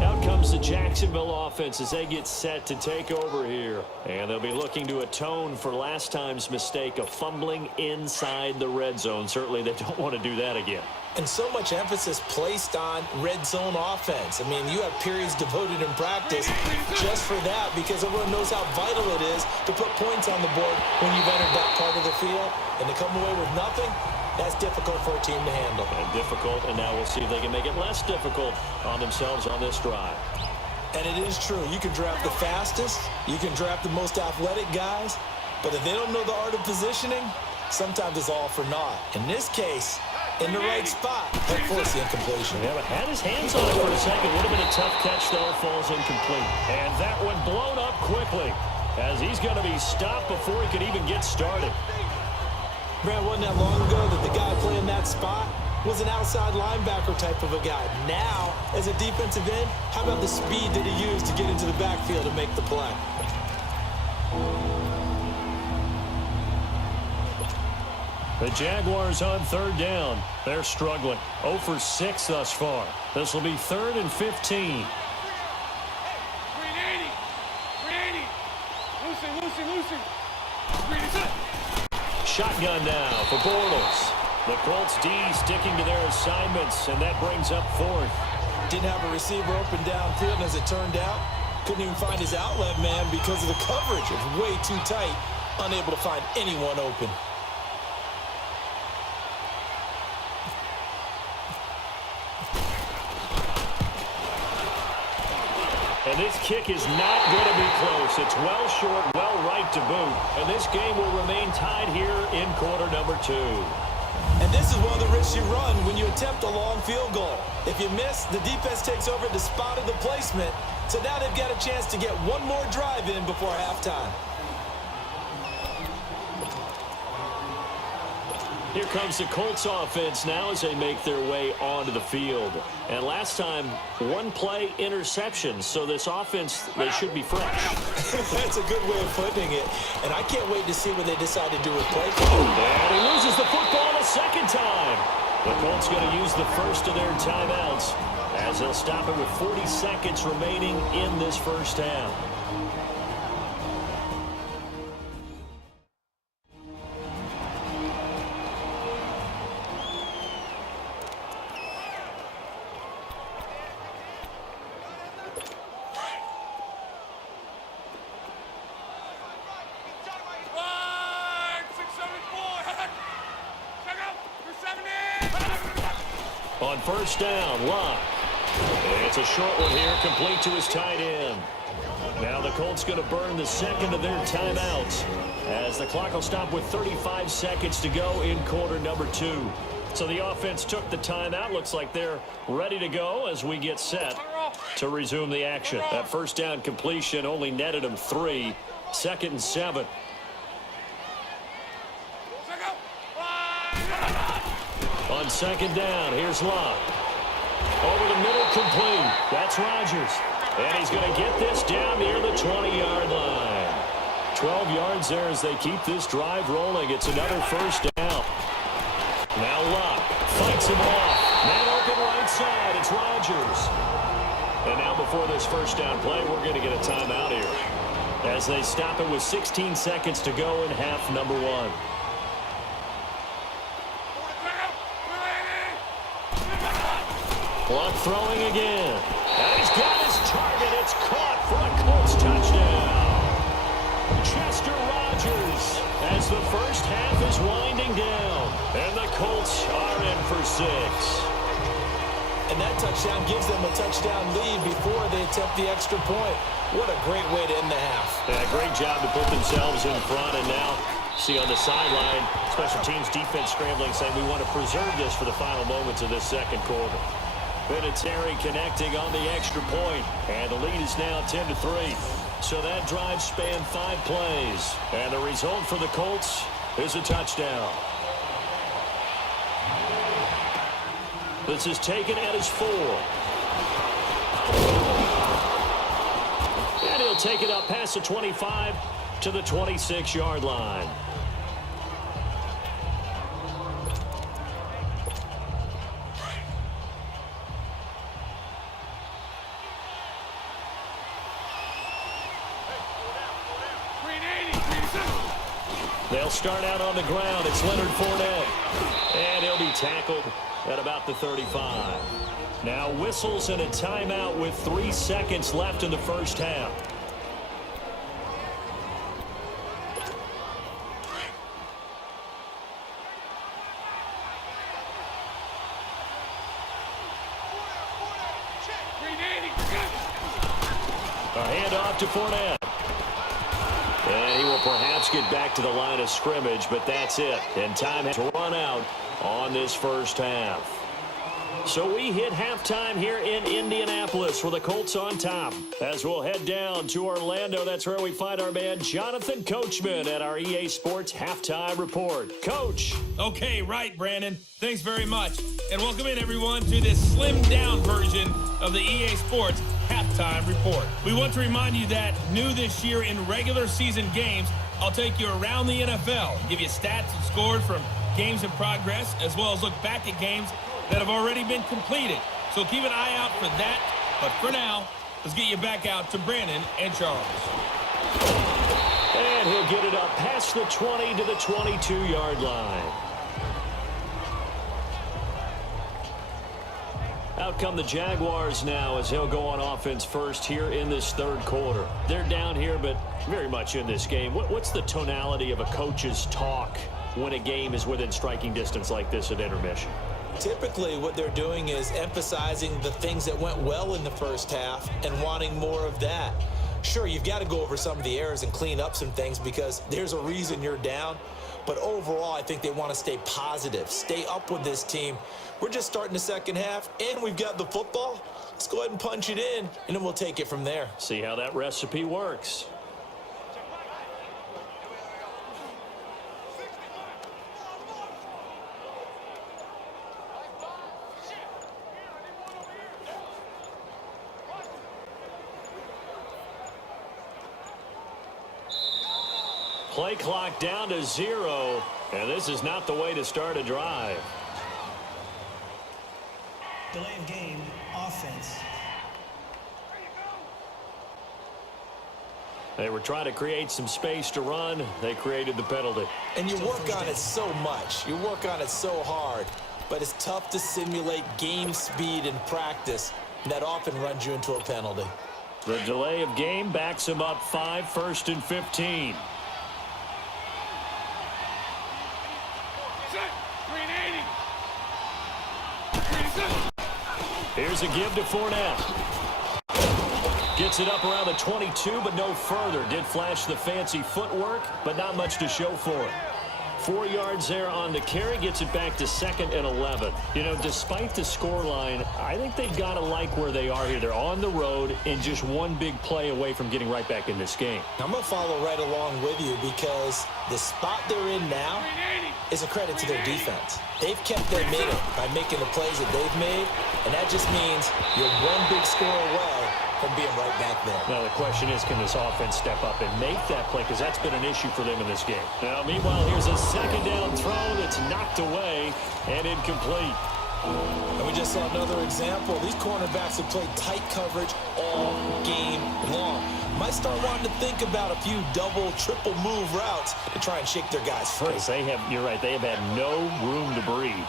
Out comes the Jacksonville offense as they get set to take over here. And they'll be looking to atone for last time's mistake of fumbling inside the red zone. Certainly they don't want to do that again. And so much emphasis placed on red zone offense. I mean, you have periods devoted in practice just for that because everyone knows how vital it is to put points on the board when you've entered that part of the field. And to come away with nothing, that's difficult for a team to handle. And difficult, and now we'll see if they can make it less difficult on themselves on this drive. And it is true. You can draft the fastest. You can draft the most athletic guys. But if they don't know the art of positioning, sometimes it's all for naught. In this case, in the right spot, that forced the incompletion. Yeah, but had his hands on it for a second. Would have been a tough catch, though. Falls incomplete. And that one blown up quickly as he's going to be stopped before he could even get started. Brad, wasn't that long ago that the guy playing that spot was an outside linebacker type of a guy. Now, as a defensive end, how about the speed that he used to get into the backfield and make the play? The Jaguars on third down. They're struggling. 0 for 6 thus far. This will be 3rd and 15. 380. 380. Lucy. 380. Shotgun now for Bortles. The Colts D sticking to their assignments, and that brings up 4th. Didn't have a receiver open downfield, and as it turned out, couldn't even find his outlet man because of the coverage. It was way too tight, unable to find anyone open. And this kick is not going to be close. It's well short, well right to boot. And this game will remain tied here in quarter number 2. And this is one of the risks you run when you attempt a long field goal. If you miss, the defense takes over at the spot of the placement. So now they've got a chance to get one more drive in before halftime. Here comes the Colts offense now as they make their way onto the field. And last time, one-play interception. So this offense, they should be fresh. That's a good way of putting it. And I can't wait to see what they decide to do with play calling. And he loses the football a second time. The Colts going to use the first of their timeouts as they'll stop it with 40 seconds remaining in this first half. On first down, Locke. It's a short one here, complete to his tight end. Now the Colts going to burn the second of their timeouts as the clock will stop with 35 seconds to go in quarter number 2. So the offense took the timeout. Looks like they're ready to go as we get set to resume the action. That first down completion only netted them 3. 2nd and 7. On second down, here's Locke. Over the middle, complete. That's Rodgers. And he's going to get this down near the 20-yard line. 12 yards there as they keep this drive rolling. It's another first down. Now Locke fights him off. Man open right side. It's Rodgers. And now before this first down play, we're going to get a timeout here as they stop it with 16 seconds to go in half number 1. Locke throwing again. And he's got his target. It's caught for a Colts touchdown. Chester Rogers as the first half is winding down. And the Colts are in for 6. And that touchdown gives them a touchdown lead before they attempt the extra point. What a great way to end the half. Yeah, great job to put themselves in front. And now, see on the sideline, special teams defense scrambling, saying we want to preserve this for the final moments of this second quarter. Vinatieri connecting on the extra point, and the lead is now 10-3. So that drive spanned 5 plays, and the result for the Colts is a touchdown. This is taken at his 4. And he'll take it up past the 25 to the 26-yard line. They'll start out on the ground. It's Leonard Fournette. And he'll be tackled at about the 35. Now whistles and a timeout with 3 seconds left in the first half. A handoff to Fournette. And he will perhaps get back to the line of scrimmage, but that's it. And time has run out on this first half. So we hit halftime here in Indianapolis with the Colts on top. As we'll head down to Orlando, that's where we find our man Jonathan Coachman at our EA Sports Halftime Report. Coach. Okay, right, Brandon. Thanks very much. And welcome in, everyone, to this slimmed-down version of the EA Sports Halftime Report. We want to remind you that new this year in regular season games, I'll take you around the NFL, give you stats and scores from games in progress, as well as look back at games that have already been completed. So keep an eye out for that. But for now, let's get you back out to Brandon and Charles. And he'll get it up past the 20 to the 22-yard line. Out come the Jaguars now as they'll go on offense first here in this third quarter. They're down here, but very much in this game. What's the tonality of a coach's talk when a game is within striking distance like this at intermission? Typically, what they're doing is emphasizing the things that went well in the first half and wanting more of that. Sure, you've got to go over some of the errors and clean up some things because there's a reason you're down. But overall, I think they want to stay positive, stay up with this team. We're just starting the second half, and we've got the football. Let's go ahead and punch it in, and then we'll take it from there. See how that recipe works. Play clock down to 0, and this is not the way to start a drive. Delay of game, offense. They were trying to create some space to run. They created the penalty. And you work on it so much. You work on it so hard. But it's tough to simulate game speed in practice. And that often runs you into a penalty. The delay of game backs him up 5, 1st and 15. Here's a give to Fournette. Gets it up around the 22, but no further. Did flash the fancy footwork, but not much to show for it. 4 yards there on the carry, gets it back to 2nd and 11. You know, despite the scoreline, I think they've got to like where they are here. They're on the road and just one big play away from getting right back in this game. I'm going to follow right along with you because the spot they're in now is a credit to their defense. They've kept them in it by making the plays that they've made, and that just means you're one big score away from being right back there. Now the question is, can this offense step up and make that play? Because that's been an issue for them in this game. Now, meanwhile, here's a 2nd down throw that's knocked away and incomplete. And we just saw another example. These cornerbacks have played tight coverage all game long. Might start wanting to think about a few double, triple move routes to try and shake their guys free. You're right, they have had no room to breathe.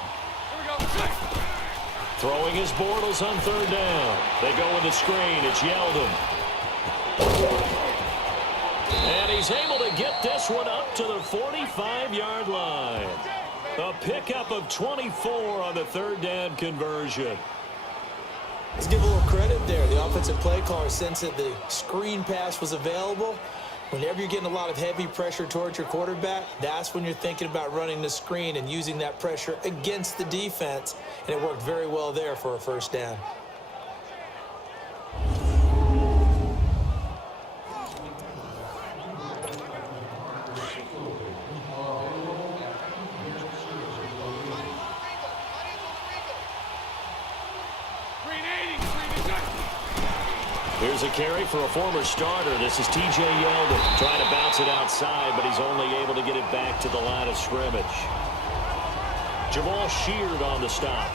Throwing his Bortles on 3rd down. They go with the screen. It's Yeldon. And he's able to get this one up to the 45-yard line. A pickup of 24 on the 3rd down conversion. Let's give a little credit there. The offensive play caller sensed that the screen pass was available. Whenever you're getting a lot of heavy pressure towards your quarterback, that's when you're thinking about running the screen and using that pressure against the defense. And it worked very well there for a 1st down. Here's a carry for a former starter. This is T.J. Yeldon trying to bounce it outside, but he's only able to get it back to the line of scrimmage. Jamal Sheard on the stop.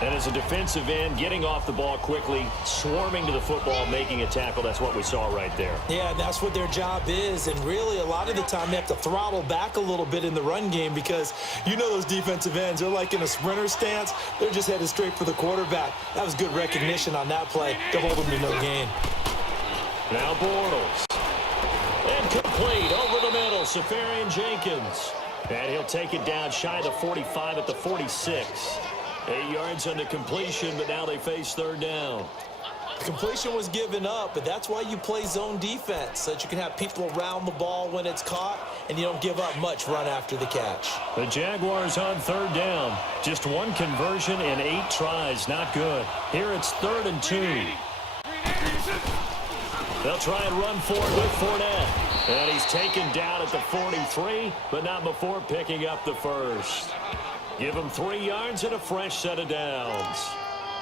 And as a defensive end, getting off the ball quickly, swarming to the football, making a tackle. That's what we saw right there. Yeah, that's what their job is. And really, a lot of the time, they have to throttle back a little bit in the run game because you know those defensive ends, they're like in a sprinter stance. They're just headed straight for the quarterback. That was good recognition on that play to hold them to no gain. Now Bortles. Incomplete over the middle, Safarian Jenkins. And he'll take it down shy of the 45 at the 46. 8 yards on the completion, but now they face 3rd down. The completion was given up, but that's why you play zone defense, so that you can have people around the ball when it's caught, and you don't give up much run after the catch. The Jaguars on 3rd down. Just one conversion in 8 tries. Not good. Here it's 3rd and 2. They'll try and run for it with Fournette. And he's taken down at the 43, but not before picking up the 1st. Give him 3 yards and a fresh set of downs.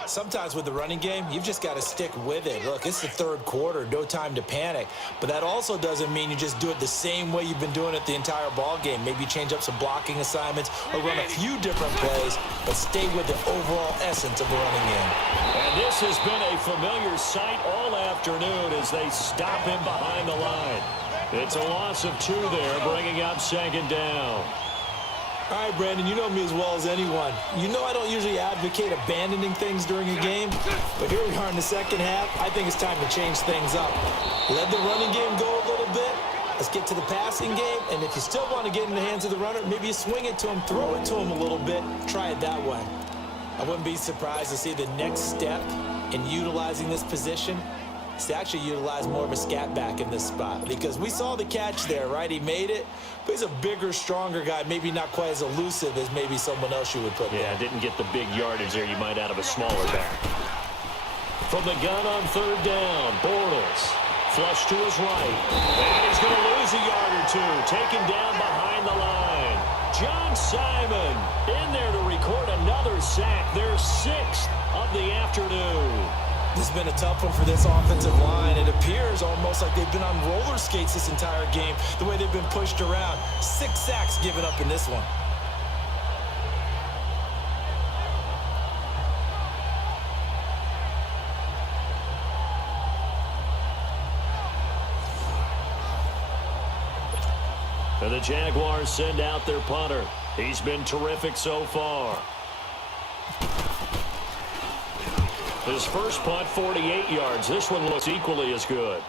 Sometimes with the running game, you've just got to stick with it. Look, it's the 3rd quarter, no time to panic. But that also doesn't mean you just do it the same way you've been doing it the entire ball game. Maybe change up some blocking assignments or run a few different plays, but stay with the overall essence of the running game. And this has been a familiar sight all afternoon as they stop him behind the line. It's a loss of 2 there, bringing up 2nd down. All right, Brandon, you know me as well as anyone. You know I don't usually advocate abandoning things during a game, but here we are in the 2nd half. I think it's time to change things up. Let the running game go a little bit. Let's get to the passing game, and if you still want to get in the hands of the runner, maybe you swing it to him, throw it to him a little bit, try it that way. I wouldn't be surprised to see the next step in utilizing this position is to actually utilize more of a scat back in this spot, because we saw the catch there, right? He made it, but he's a bigger, stronger guy, maybe not quite as elusive as maybe someone else you would put there. Yeah, didn't get the big yardage there you might out of a smaller back. From the gun on 3rd down, Bortles. Flush to his right. And he's going to lose a yard or 2. Taken down behind the line. John Simon in there to record another sack. Their 6th of the afternoon. This has been a tough one for this offensive line. It appears almost like they've been on roller skates this entire game, the way they've been pushed around. 6 sacks given up in this one. And the Jaguars send out their punter. He's been terrific so far. His first punt, 48 yards. This one looks equally as good.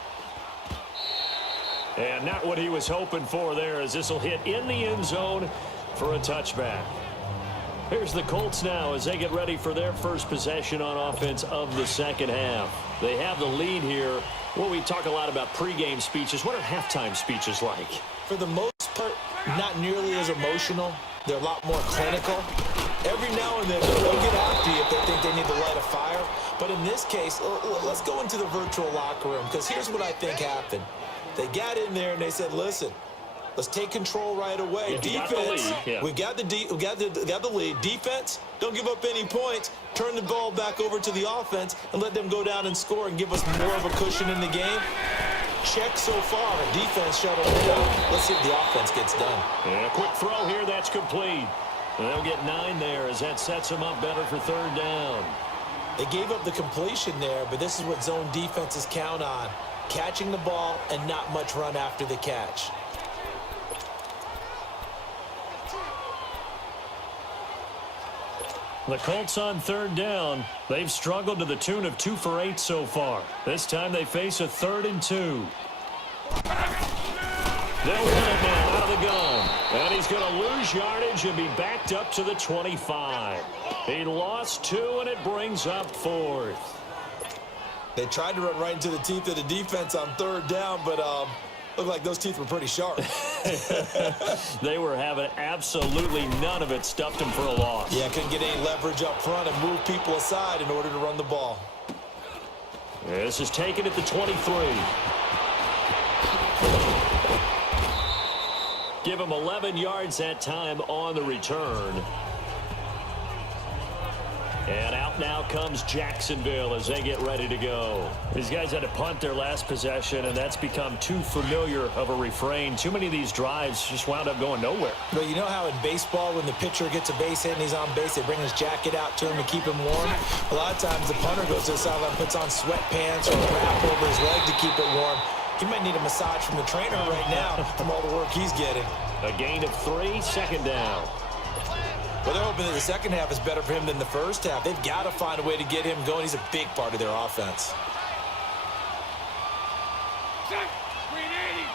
And not what he was hoping for there, as this will hit in the end zone for a touchback. Here's the Colts now as they get ready for their first possession on offense of the second half. They have the lead here. Well, we talk a lot about pregame speeches. What are halftime speeches like? For the most part, not nearly as emotional. They're a lot more clinical. Every now and then, they'll get after you if they think they need to light a fire. But in this case, let's go into the virtual locker room, because here's what I think happened. They got in there and they said, listen, let's take control right away. Defense, we got the lead. Defense, don't give up any points. Turn the ball back over to the offense and let them go down and score and give us more of a cushion in the game. Check so far. Defense shut them down. Let's see if the offense gets done. Yeah, quick throw here. That's complete. And they'll get 9 there as that sets them up better for third down. They gave up the completion there, but this is what zone defenses count on. Catching the ball and not much run after the catch. The Colts on third down. They've struggled to the tune of 2 for 8 so far. This time they face a 3rd and 2. They'll run it now out of the gun. And he's going to lose yardage and be backed up to the 25. He lost 2, and it brings up 4th. They tried to run right into the teeth of the defense on third down, but looked like those teeth were pretty sharp. They were having absolutely none of it. Stuffed them for a loss. Yeah, couldn't get any leverage up front and move people aside in order to run the ball. This is taken at the 23. Give him 11 yards that time on the return. And out now comes Jacksonville as they get ready to go. These guys had to punt their last possession, and that's become too familiar of a refrain. Too many of these drives just wound up going nowhere. But you know how in baseball, when the pitcher gets a base hit and he's on base, they bring his jacket out to him to keep him warm? A lot of times the punter goes to the sideline, puts on sweatpants or a wrap over his leg to keep it warm. He might need a massage from the trainer right now from all the work he's getting. A gain of 3, second down. Well, they're hoping that the second half is better for him than the first half. They've got to find a way to get him going. He's a big part of their offense. Set. Green 80.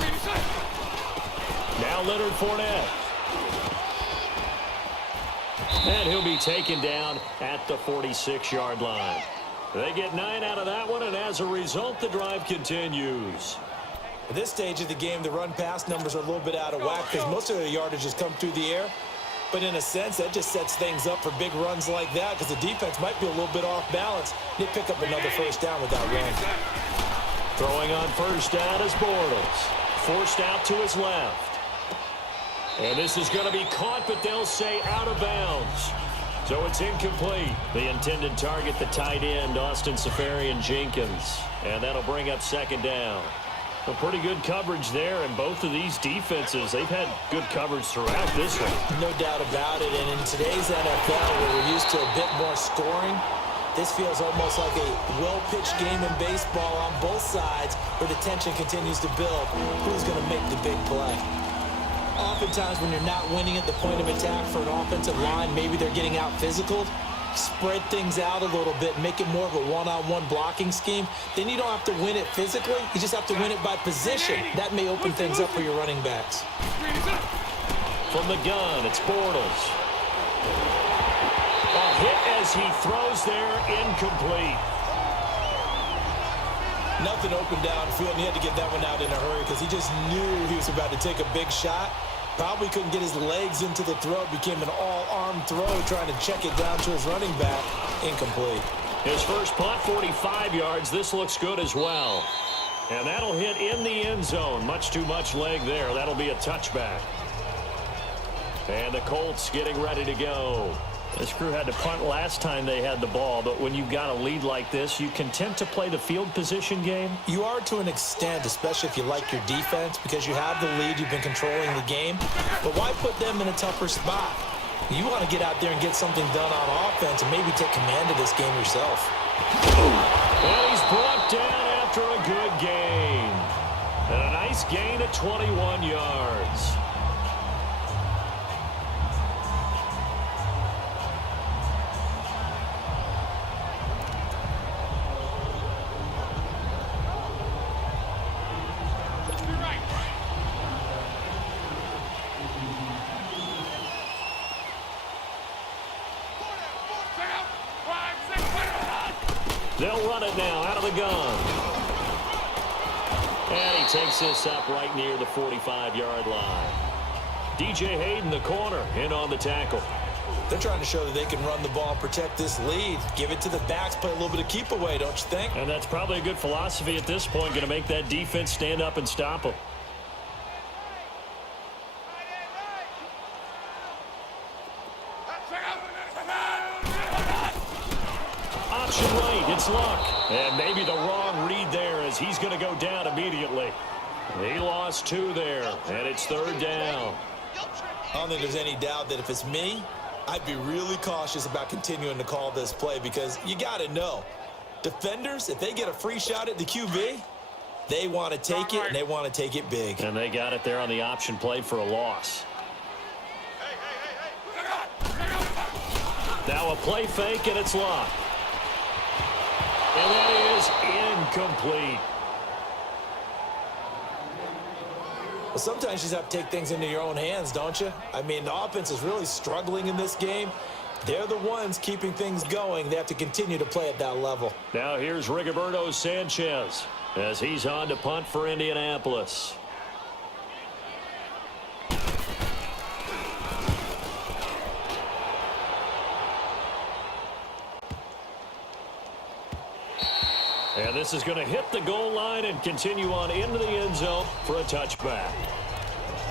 Green set. Now Leonard Fournette. And he'll be taken down at the 46-yard line. They get 9 out of that one, and as a result, the drive continues. At this stage of the game, the run-pass numbers are a little bit out of whack because most of their yardage has come through the air. But in a sense, that just sets things up for big runs like that because the defense might be a little bit off balance. They pick up another first down with that run. Throwing on first down is Bortles. Forced out to his left. And this is going to be caught, but they'll say out of bounds. So it's incomplete. The intended target, the tight end, Austin Seferian-Jenkins. And that'll bring up second down. Well, pretty good coverage there, and both of these defenses, they've had good coverage throughout this one. No doubt about it, and in today's NFL, where we're used to a bit more scoring, this feels almost like a well-pitched game in baseball on both sides where the tension continues to build. Who's going to make the big play? Oftentimes, when you're not winning at the point of attack for an offensive line, maybe they're getting out-physicaled. Spread things out a little bit, make it more of a one-on-one blocking scheme. Then you don't have to win it physically. You just have to win it by position. That may open things up for your running backs. From the gun, it's Bortles. A hit as he throws there, incomplete. Nothing open downfield, and he had to get that one out in a hurry because he just knew he was about to take a big shot. Probably couldn't get his legs into the throw. Became an all-arm throw, trying to check it down to his running back. Incomplete. His first punt, 45 yards. This looks good as well. And that'll hit in the end zone. Much too much leg there. That'll be a touchback. And the Colts getting ready to go. This crew had to punt last time they had the ball, but when you've got a lead like this, you content to play the field position game? You are to an extent, especially if you like your defense, because you have the lead, you've been controlling the game. But why put them in a tougher spot? You want to get out there and get something done on offense and maybe take command of this game yourself. And he's brought down after a good gain. And a nice gain at 21 yards. They'll run it now out of the gun. And he takes this up right near the 45-yard line. DJ Hayden, the corner, in on the tackle. They're trying to show that they can run the ball and protect this lead. Give it to the backs, play a little bit of keep away, don't you think? And that's probably a good philosophy at this point, going to make that defense stand up and stop them. Option right, it's Luck. And maybe the wrong read there as he's going to go down immediately. He lost 2 there, and it's 3rd down. I don't think there's any doubt that if it's me, I'd be really cautious about continuing to call this play because you got to know, defenders, if they get a free shot at the QB, they want to take it, and they want to take it big. And they got it there on the option play for a loss. Now a play fake, and it's Luck. And that is incomplete. Well, sometimes you just have to take things into your own hands, don't you? I mean, the offense is really struggling in this game. They're the ones keeping things going. They have to continue to play at that level. Now here's Rigoberto Sanchez as he's on to punt for Indianapolis. And this is going to hit the goal line and continue on into the end zone for a touchback.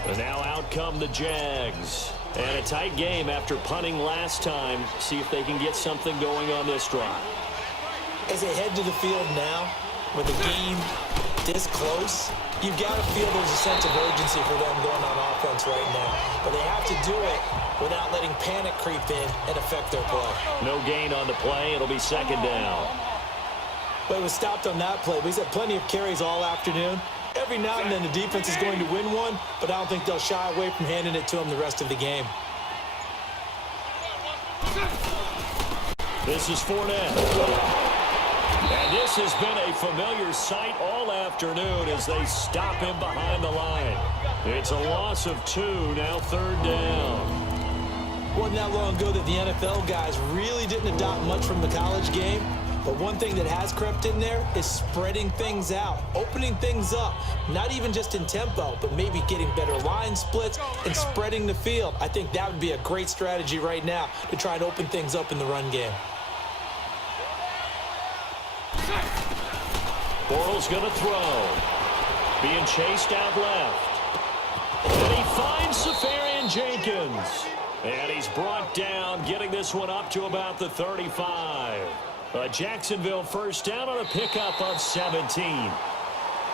And now out come the Jags. And a tight game after punting last time. See if they can get something going on this drive. As they head to the field now, with the game this close, you've got to feel there's a sense of urgency for them going on offense right now. But they have to do it without letting panic creep in and affect their play. No gain on the play. It'll be 2nd down. But it was stopped on that play. He's had plenty of carries all afternoon. Every now and then the defense is going to win one, but I don't think they'll shy away from handing it to him the rest of the game. This is Fournette. And this has been a familiar sight all afternoon as they stop him behind the line. It's a loss of 2, now 3rd down. Wasn't that long ago that the NFL guys really didn't adopt much from the college game. But one thing that has crept in there is spreading things out, opening things up, not even just in tempo, but maybe getting better line splits and spreading the field. I think that would be a great strategy right now to try and open things up in the run game. Bortles going to throw. Being chased out left. And he finds Safarian Jenkins. And he's brought down, getting this one up to about the 35. A Jacksonville first down on a pickup of 17.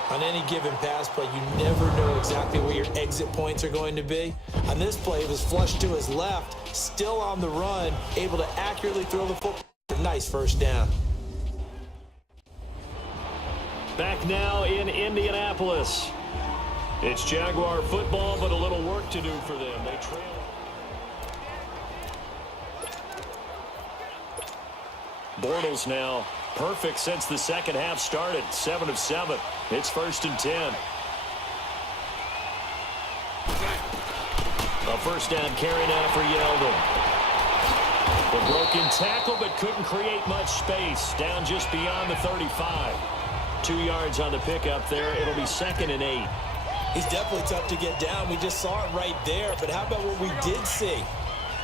On any given pass play, you never know exactly where your exit points are going to be. On this play, it was flushed to his left, still on the run, able to accurately throw the football. Nice first down. Back now in Indianapolis. It's Jaguar football, but a little work to do for them. They trail. Bortles now perfect since the second half started. 7 of 7. It's 1st and 10. A first down carry now for Yeldon. The broken tackle, but couldn't create much space. Down just beyond the 35. 2 yards on the pickup there. It'll be 2nd and 8. He's definitely tough to get down. We just saw it right there. But how about what we did see?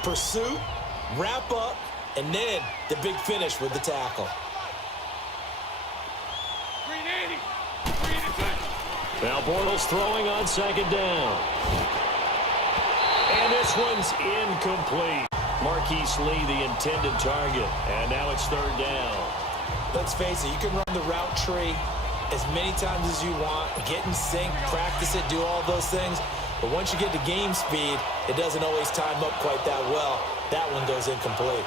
Pursuit, wrap up, and then the big finish with the tackle. Now Bortles throwing on 2nd down. And this one's incomplete. Marquise Lee, the intended target. And now it's third down. Let's face it, you can run the route tree as many times as you want, get in sync, practice it, do all those things. But once you get to game speed, it doesn't always time up quite that well. That one goes incomplete.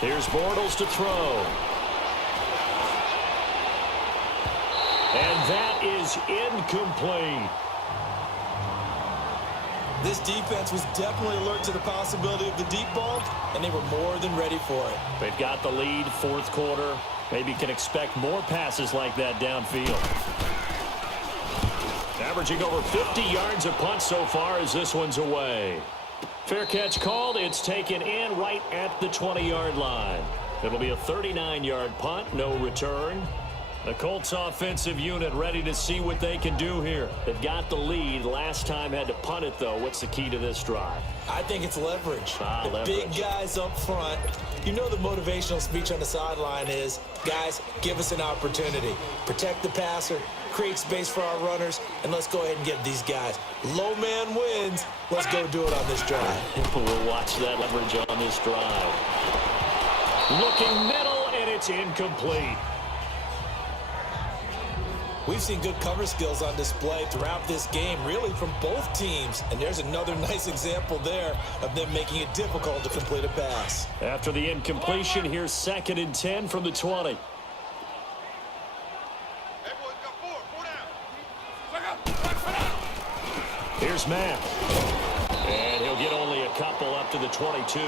Here's Bortles to throw. And that is incomplete. This defense was definitely alert to the possibility of the deep ball, and they were more than ready for it. They've got the lead, fourth quarter. Maybe can expect more passes like that downfield. Averaging over 50 yards a punt so far as this one's away. Fair catch called. It's taken in right at the 20-yard line. It'll be a 39-yard punt, no return. The Colts offensive unit ready to see what they can do here. They've got the lead. Last time had to punt it, though. What's the key to this drive? I think it's leverage. The Leverage. big guys up front. You know the motivational speech on the sideline is, guys, give us an opportunity. Protect the passer, create space for our runners, and let's go ahead and get these guys. Low man wins. Let's go do it on this drive. We'll watch that leverage on this drive. Looking middle, and it's incomplete. We've seen good cover skills on display throughout this game, really from both teams. And there's another nice example there of them making it difficult to complete a pass. After the incompletion, here's 2nd and 10 from the 20. Here's Matt. And he'll get only a couple up to the 22.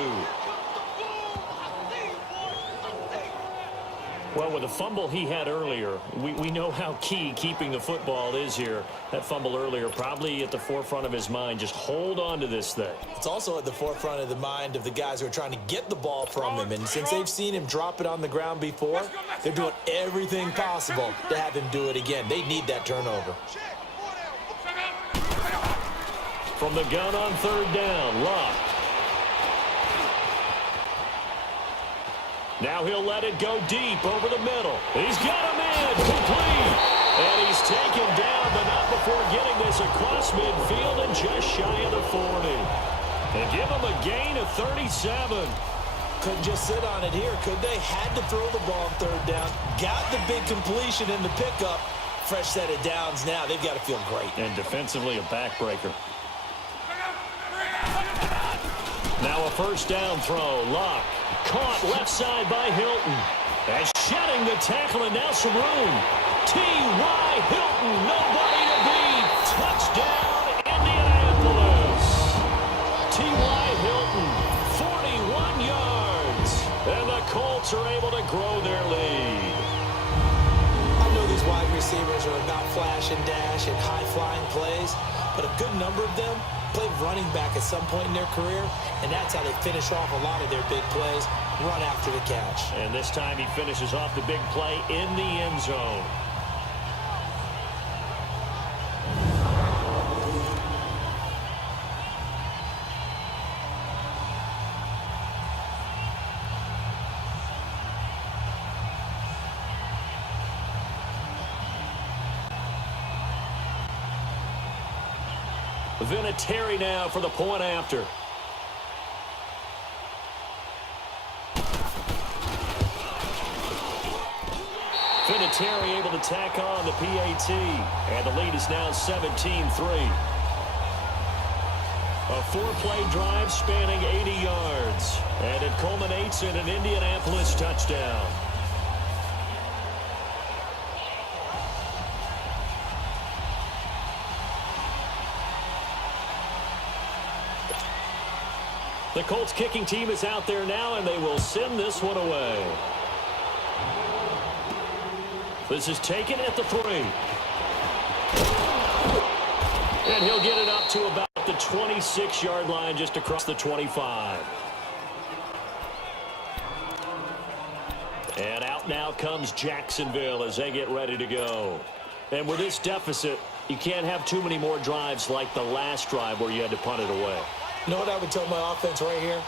Well, with the fumble he had earlier, we know how key keeping the football is here. That fumble earlier probably at the forefront of his mind. Just hold on to this thing. It's also at the forefront of the mind of the guys who are trying to get the ball from him. And since they've seen him drop it on the ground before, they're doing everything possible to have him do it again. They need that turnover. From the gun on 3rd down, Luck. Now he'll let it go deep over the middle. He's got a man complete. And he's taken down, but not before getting this across midfield and just shy of the 40. And give him a gain of 37. Couldn't just sit on it here, could they? Had to throw the ball on 3rd down. Got the big completion in the pickup. Fresh set of downs now. They've got to feel great. And defensively a backbreaker. Now a 1st down throw. Luck. Caught left side by Hilton. And shedding the tackle, and now some room. T.Y. Hilton, nobody to beat. Touchdown, Indianapolis. T.Y. Hilton, 41 yards. And the Colts are able to grow their lead. I know these wide receivers are about flash and dash and high-flying plays, but a good number of them played running back at some point in their career, and that's how they finish off a lot of their big plays, run after the catch. And this time he finishes off the big play in the end zone. Vinatieri now for the point after. Vinatieri able to tack on the PAT. And the lead is now 17-3. A 4-play drive spanning 80 yards. And it culminates in an Indianapolis touchdown. The Colts kicking team is out there now, and they will send this one away. This is taken at the 3. And he'll get it up to about the 26-yard line, just across the 25. And out now comes Jacksonville as they get ready to go. And with this deficit, you can't have too many more drives like the last drive where you had to punt it away. You know what I would tell my offense right here?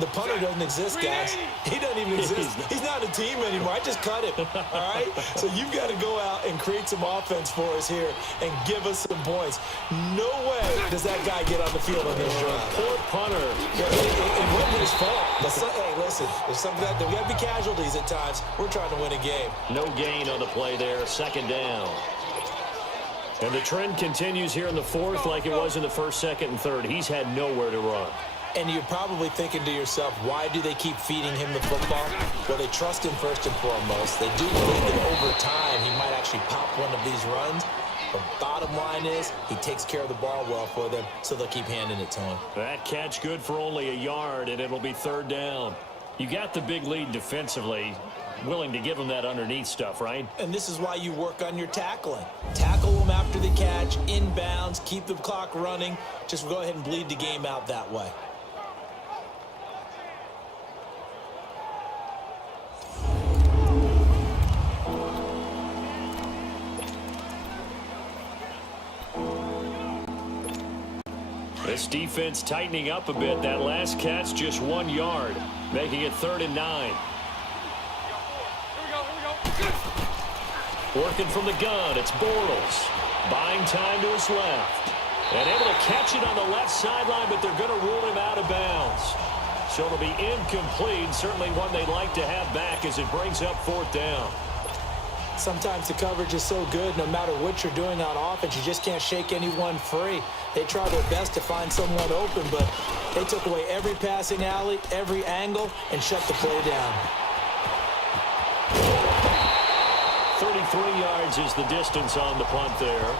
The punter doesn't exist, guys. He doesn't even exist. He's not a team anymore. I just cut him, all right? So you've got to go out and create some offense for us here and give us some points. No way does that guy get on the field on this drive. Poor punter. It wasn't his fault. Hey, listen, there's something that we got to be casualties at times. We're trying to win a game. No gain on the play there, second down. And the trend continues here in the fourth like it was in the first, second, and third. He's had nowhere to run. And you're probably thinking to yourself, why do they keep feeding him the football? Well, they trust him first and foremost. They do believe that over time he might actually pop one of these runs. But bottom line is he takes care of the ball well for them, so they'll keep handing it to him. That catch good for only a yard, and it'll be third down. You got the big lead defensively. Willing to give them that underneath stuff, right? And this is why you work on your tackling. Tackle them after the catch, inbounds, keep the clock running. Just go ahead and bleed the game out that way. This defense tightening up a bit. That last catch just 1 yard, making it 3rd and 9. Working from the gun, it's Bortles. Buying time to his left. And able to catch it on the left sideline, but they're going to rule him out of bounds. So it'll be incomplete, certainly one they'd like to have back as it brings up 4th down. Sometimes the coverage is so good, no matter what you're doing on offense, you just can't shake anyone free. They try their best to find someone open, but they took away every passing alley, every angle, and shut the play down. 33 yards is the distance on the punt there.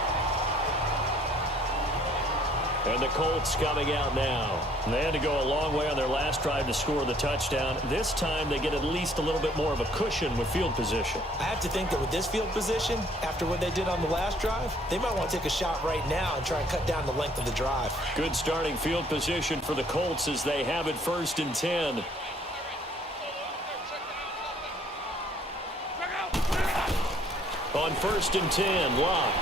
And the Colts coming out now. And they had to go a long way on their last drive to score the touchdown. This time they get at least a little bit more of a cushion with field position. I have to think that with this field position, after what they did on the last drive, they might want to take a shot right now and try and cut down the length of the drive. Good starting field position for the Colts as they have it 1st and 10. On 1st and 10, Locke.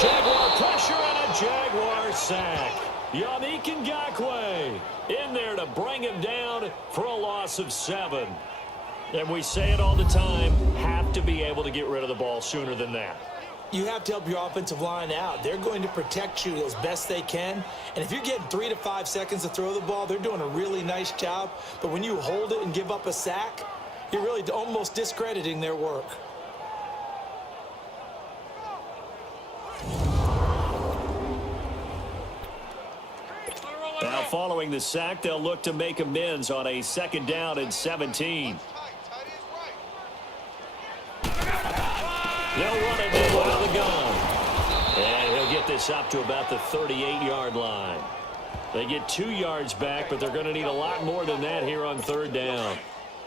Jaguar pressure and a Jaguar sack. Yannick Ngakoue in there to bring him down for a loss of 7. And we say it all the time, have to be able to get rid of the ball sooner than that. You have to help your offensive line out. They're going to protect you as best they can. And if you're getting 3 to 5 seconds to throw the ball, they're doing a really nice job. But when you hold it and give up a sack, you're really almost discrediting their work. Now following the sack, they'll look to make amends on a 2nd down and 17. They'll run it out of the gun. And he'll get this up to about the 38-yard line. They get 2 yards back, but they're going to need a lot more than that here on 3rd down.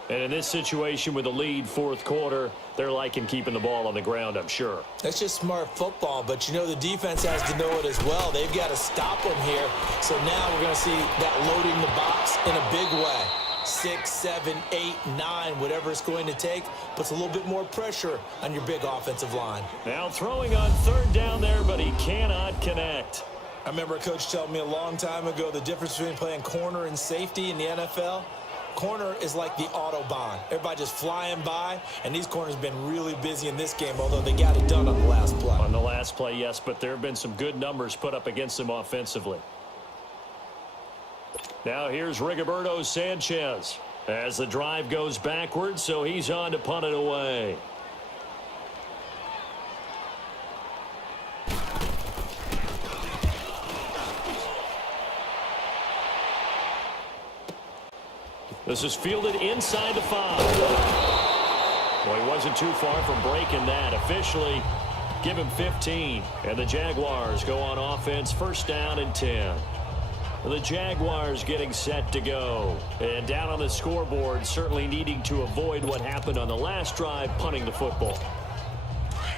And in this situation with the lead 4th quarter, they're liking keeping the ball on the ground, I'm sure. That's just smart football, but you know the defense has to know it as well. They've got to stop them here. So now we're going to see that loading the box in a big way. 6, 7, 8, 9, whatever it's going to take, puts a little bit more pressure on your big offensive line. Now throwing on 3rd down there, but he cannot connect. I remember a coach telling me a long time ago the difference between playing corner and safety in the NFL. Corner is like the Autobahn. Everybody just flying by, and these corners have been really busy in this game, although they got it done on the last play. On the last play, yes, but there have been some good numbers put up against them offensively. Now here's Rigoberto Sanchez as the drive goes backwards, so he's on to punt it away. This is fielded inside the 5. Well, he wasn't too far from breaking that. Officially, give him 15. And the Jaguars go on offense, 1st down and 10. The Jaguars getting set to go. And down on the scoreboard, certainly needing to avoid what happened on the last drive, punting the football.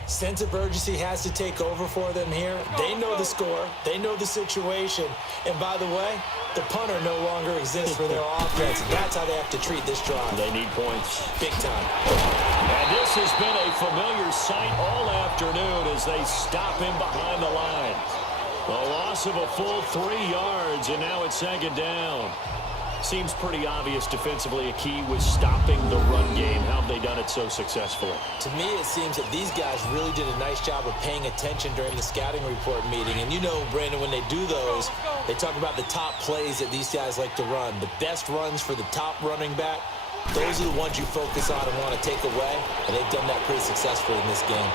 Sense of urgency has to take over for them here. They know the score. They know the situation. And by the way, the punter no longer exists for their offense. That's how they have to treat this drive. They need points. Big time. And this has been a familiar sight all afternoon as they stop him behind the line. A loss of a full 3 yards, and now it's second down. Seems pretty obvious defensively a key was stopping the run game. How have they done it so successfully? To me, it seems that these guys really did a nice job of paying attention during the scouting report meeting. And you know, Brandon, when they do those, they talk about the top plays that these guys like to run. The best runs for the top running back, those are the ones you focus on and want to take away. And they've done that pretty successfully in this game.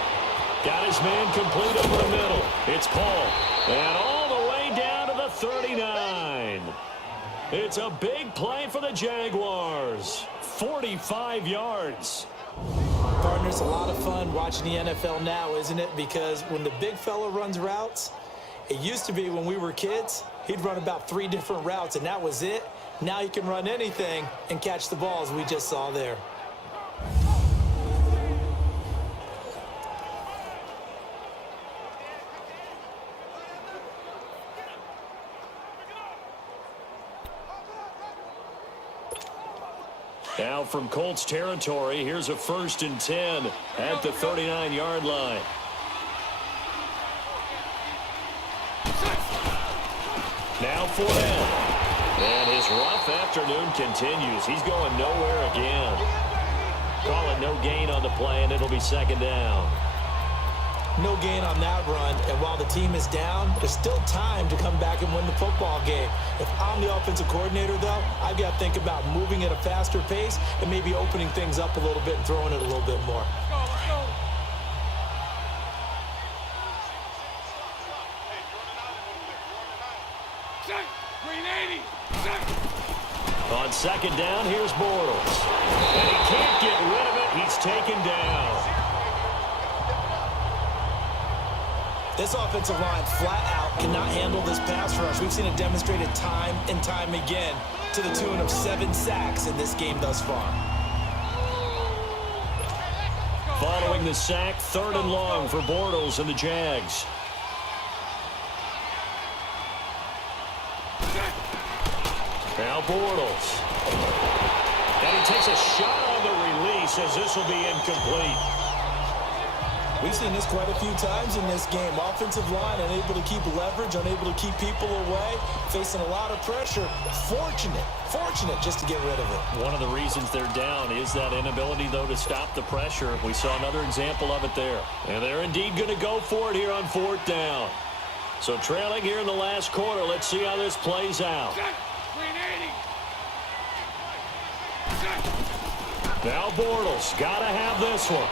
Got his man complete over the middle. It's Paul. And all the way down to the 39. It's a big play for the Jaguars. 45 yards. Partners, a lot of fun watching the NFL now, isn't it? Because when the big fella runs routes, it used to be when we were kids, he'd run about 3 different routes, and that was it. Now he can run anything and catch the ball, as we just saw there. Now from Colts territory, here's a 1st and 10 at the 39-yard line. Now Fournette. And his rough afternoon continues. He's going nowhere again. Call it no gain on the play, and it'll be second down. No gain on that run, and while the team is down, there's still time to come back and win the football game. If I'm the offensive coordinator, though, I've got to think about moving at a faster pace and maybe opening things up a little bit and throwing it a little bit more. On second down, here's Bortles. And he can't get rid of it. He's taken down. This offensive line flat out cannot handle this pass rush. We've seen it demonstrated time and time again to the tune of 7 sacks in this game thus far. Following the sack, 3rd and long for Bortles and the Jags. Now Bortles. And he takes a shot on the release as this will be incomplete. We've seen this quite a few times in this game. Offensive line unable to keep leverage, unable to keep people away, facing a lot of pressure. Fortunate just to get rid of it. One of the reasons they're down is that inability, though, to stop the pressure. We saw another example of it there. And they're indeed going to go for it here on 4th down. So trailing here in the last quarter, let's see how this plays out. Now Bortles, got to have this one.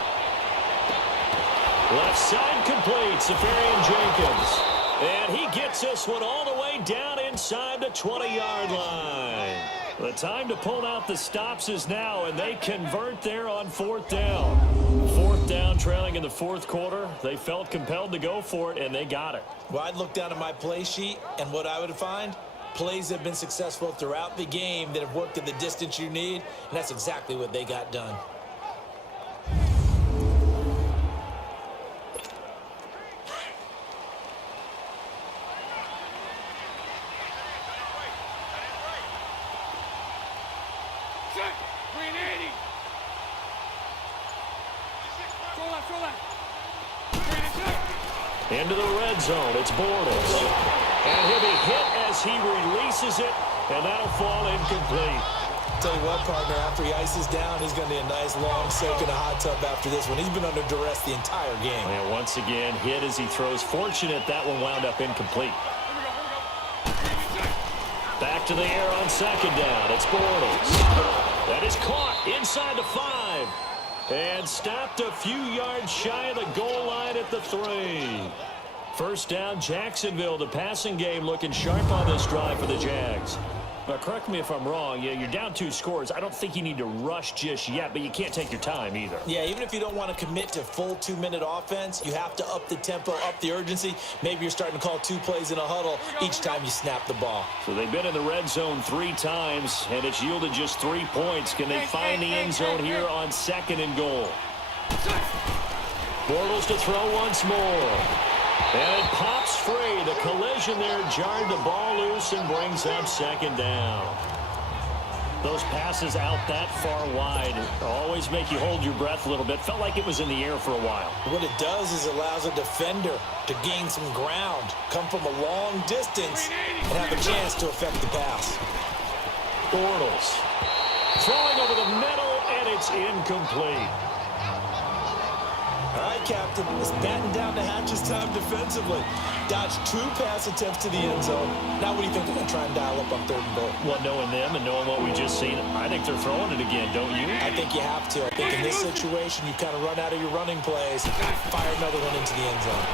Left side complete, Safarian Jenkins. And he gets this one all the way down inside the 20-yard line. The time to pull out the stops is now, and they convert there on 4th down. 4th down, trailing in the 4th quarter. They felt compelled to go for it, and they got it. Well, I'd look down at my play sheet, and what I would find, plays have been successful throughout the game that have worked at the distance you need, and that's exactly what they got done. Into the red zone, it's Bortles. And he'll be hit as he releases it, and that'll fall incomplete. Tell you what, partner, after he ices down, he's going to need a nice long soak in a hot tub after this one. He's been under duress the entire game. And once again, hit as he throws. Fortunate that one wound up incomplete. Back to the air on second down. It's Bortles. That is caught inside the 5. And stopped a few yards shy of the goal line at the 3. First down, Jacksonville. The passing game looking sharp on this drive for the Jags. Now, correct me if I'm wrong. Yeah, you're down 2 scores. I don't think you need to rush just yet, but you can't take your time either. Yeah, even if you don't want to commit to full 2-minute offense, you have to up the tempo, up the urgency. Maybe you're starting to call 2 plays in a huddle each time you snap the ball. So they've been in the red zone 3 times, and it's yielded just 3 points. Can they find the end zone here on 2nd and goal? Bortles to throw once more. And it pops free. The collision there jarred the ball loose and brings up 2nd down. Those passes out that far wide always make you hold your breath a little bit. Felt like it was in the air for a while. What it does is it allows a defender to gain some ground, come from a long distance, and have a chance to affect the pass. Bortles throwing over the middle, and it's incomplete. All right, Captain, it's batten down the hatches time defensively. Dodged 2 pass attempts to the end zone. Now what do you think they're going to try and dial up on 3rd and goal? Well, knowing them and knowing what we just seen, I think they're throwing it again, don't you? I think you have to. I think in this situation, you kind of run out of your running plays, fire another one into the end zone.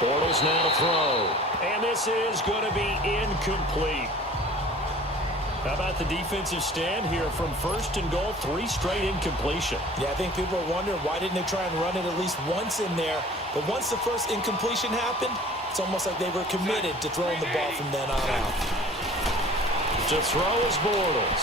Bortles now to throw. And this is going to be incomplete. How about the defensive stand here from 1st and goal, 3 straight incompletion. Yeah, I think people are wondering why didn't they try and run it at least once in there. But once the first incompletion happened, it's almost like they were committed to throwing the ball from then on out. To throw is Bortles.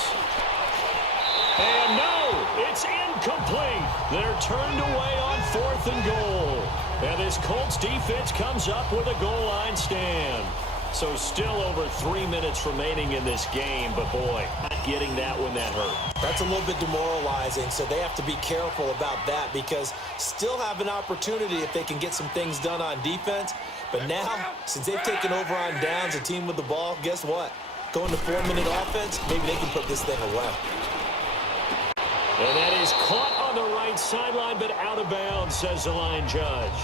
And no, it's incomplete. They're turned away on 4th and goal. And this Colts defense comes up with a goal line stand. So still over 3 minutes remaining in this game, but boy, not getting that when that hurt. That's a little bit demoralizing, so they have to be careful about that because still have an opportunity if they can get some things done on defense. But now, since they've taken over on downs, a team with the ball, guess what? Going to 4-minute offense, maybe they can put this thing away. And that is caught on the right sideline, but out of bounds, says the line judge.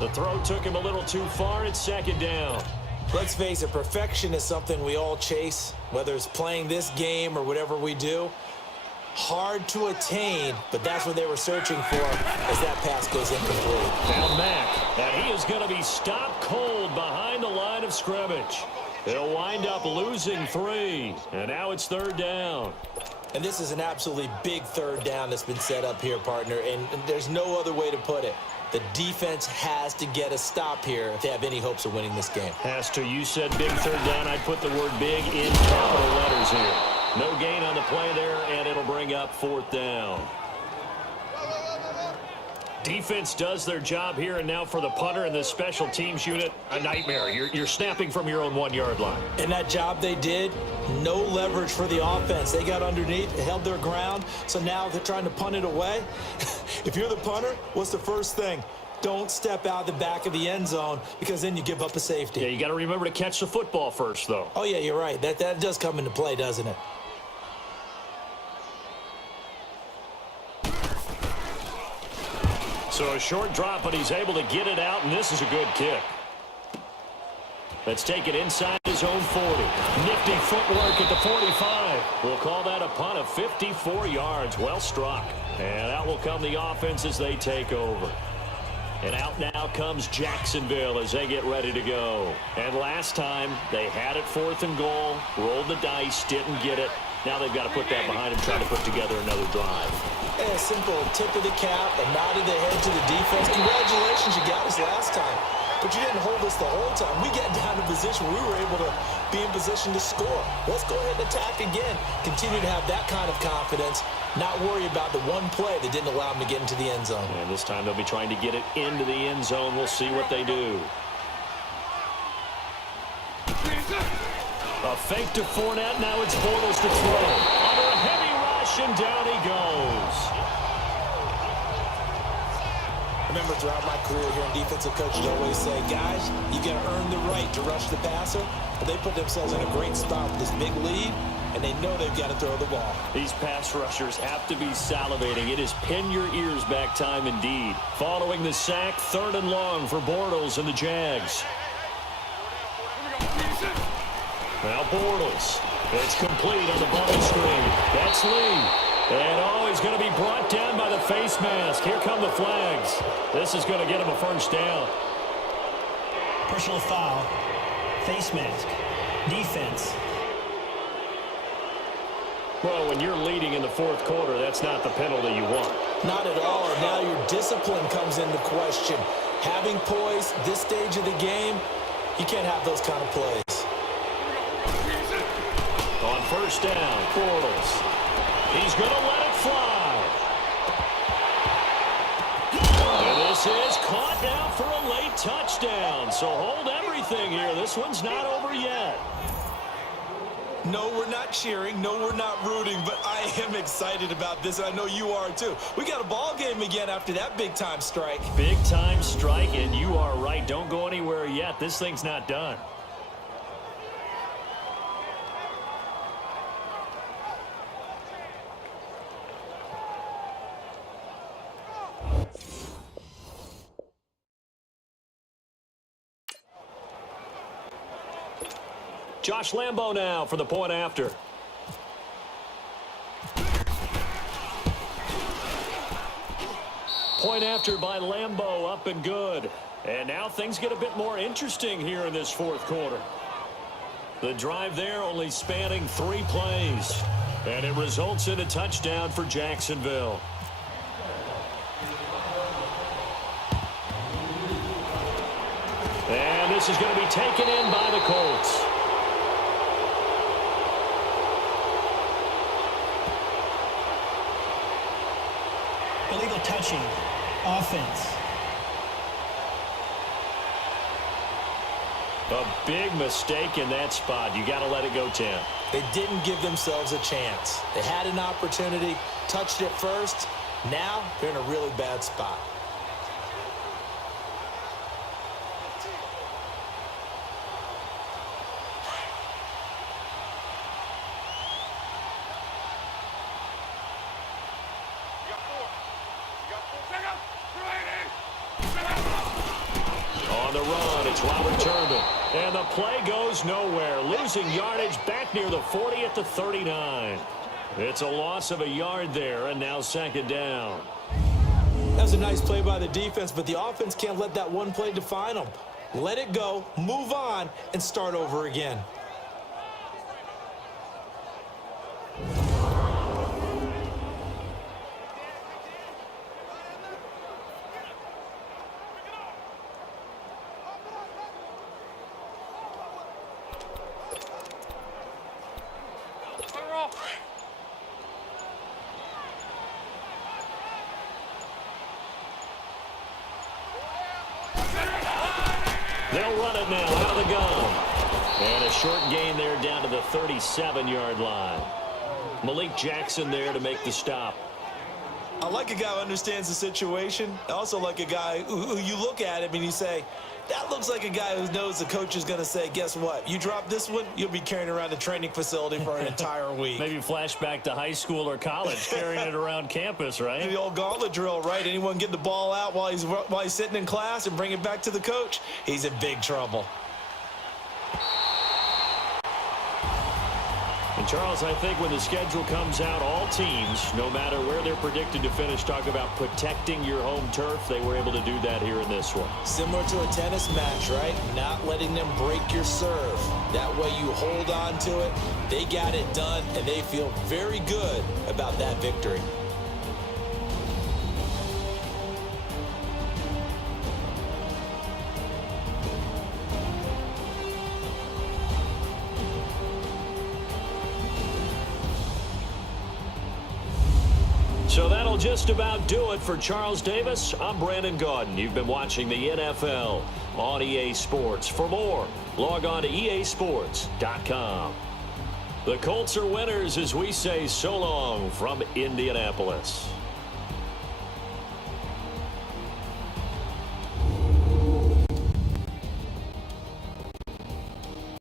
The throw took him a little too far. It's 2nd down. Let's face it, perfection is something we all chase, whether it's playing this game or whatever we do. Hard to attain, but that's what they were searching for as that pass goes incomplete. Now Mack, and he is going to be stopped cold behind the line of scrimmage. He'll wind up losing 3, and now it's 3rd down. And this is an absolutely big 3rd down that's been set up here, partner, and there's no other way to put it. The defense has to get a stop here if they have any hopes of winning this game. Has to. You said big 3rd down. I'd put the word big in capital letters here. No gain on the play there, and it'll bring up 4th down. Defense does their job here, and now for the punter and the special teams unit, a nightmare. You're snapping from your own 1-yard line. And that job they did, no leverage for the offense. They got underneath, held their ground, so now they're trying to punt it away. If you're the punter, what's the first thing? Don't step out the back of the end zone because then you give up a safety. Yeah, you got to remember to catch the football first, though. Oh, yeah, you're right. That does come into play, doesn't it? So a short drop, but he's able to get it out, and this is a good kick. Let's take it inside his own 40. Nifty footwork at the 45. We'll call that a punt of 54 yards. Well struck. And out will come the offense as they take over. And out now comes Jacksonville as they get ready to go. And last time, they had it 4th and goal, rolled the dice, didn't get it. Now they've got to put that behind them, try to put together another drive. And a simple tip of the cap, a nod of the head to the defense. Congratulations, you got us last time. But you didn't hold us the whole time. We got down to a position where we were able to be in position to score. Let's go ahead and attack again. Continue to have that kind of confidence. Not worry about the one play that didn't allow them to get into the end zone. And this time they'll be trying to get it into the end zone. We'll see what they do. A fake to Fournette. Now it's Bortles to throw. Under a heavy rush, and down he goes. Remember, throughout my career here in defensive coaches always say, guys, you got to earn the right to rush the passer. But they put themselves in a great spot with this big lead, and they know they've got to throw the ball. These pass rushers have to be salivating. It is pin your ears back time indeed. Following the sack, 3rd and long for Bortles and the Jags. Now Bortles. It's complete on the bubble screen. That's Lee. And he's going to be brought down by the face mask. Here come the flags. This is going to get him a 1st down. Personal foul. Face mask. Defense. Well, when you're leading in the 4th quarter, that's not the penalty you want. Not at all, and now your discipline comes into question. Having poise this stage of the game, you can't have those kind of plays. On 1st down, Bortles. He's going to let it fly. And this is caught now for a late touchdown. So hold everything here. This one's not over yet. No, we're not cheering. No, we're not rooting, but I am excited about this, and I know you are too. We got a ball game again after that big-time strike. Big-time strike, and you are right. Don't go anywhere yet. This thing's not done. Josh Lambo now for the point after. Point after by Lambo, up and good. And now things get a bit more interesting here in this fourth quarter. The drive there only spanning 3 plays. And it results in a touchdown for Jacksonville. And this is going to be taken in by the Colts. Illegal touching. Offense. A big mistake in that spot. You got to let it go, Tim. They didn't give themselves a chance. They had an opportunity, touched it first. Now they're in a really bad spot. On the run, it's Robert Turbin. And the play goes nowhere. Losing yardage back near the 40 at the 39. It's a loss of a yard there, and now second down. That was a nice play by the defense, but the offense can't let that one play define them. Let it go, move on, and start over again. They'll run it now out of the gun. And a short gain there down to the 37-yard line. Malik Jackson there to make the stop. I like a guy who understands the situation. I also like a guy who you look at him and you say, that looks like a guy who knows the coach is going to say, guess what? You drop this one, you'll be carrying around the training facility for an entire week. Maybe flashback to high school or college, carrying it around campus, right? The old gauntlet drill, right? Anyone get the ball out while he's sitting in class and bring it back to the coach, he's in big trouble. And Charles, I think when the schedule comes out, all teams, no matter where they're predicted to finish, talk about protecting your home turf. They were able to do that here in this one. Similar to a tennis match, right? Not letting them break your serve. That way you hold on to it. They got it done, and they feel very good about that victory. So that'll just about do it for Charles Davis. I'm Brandon Gaudin. You've been watching the NFL on EA Sports. For more, log on to easports.com. The Colts are winners as we say so long from Indianapolis.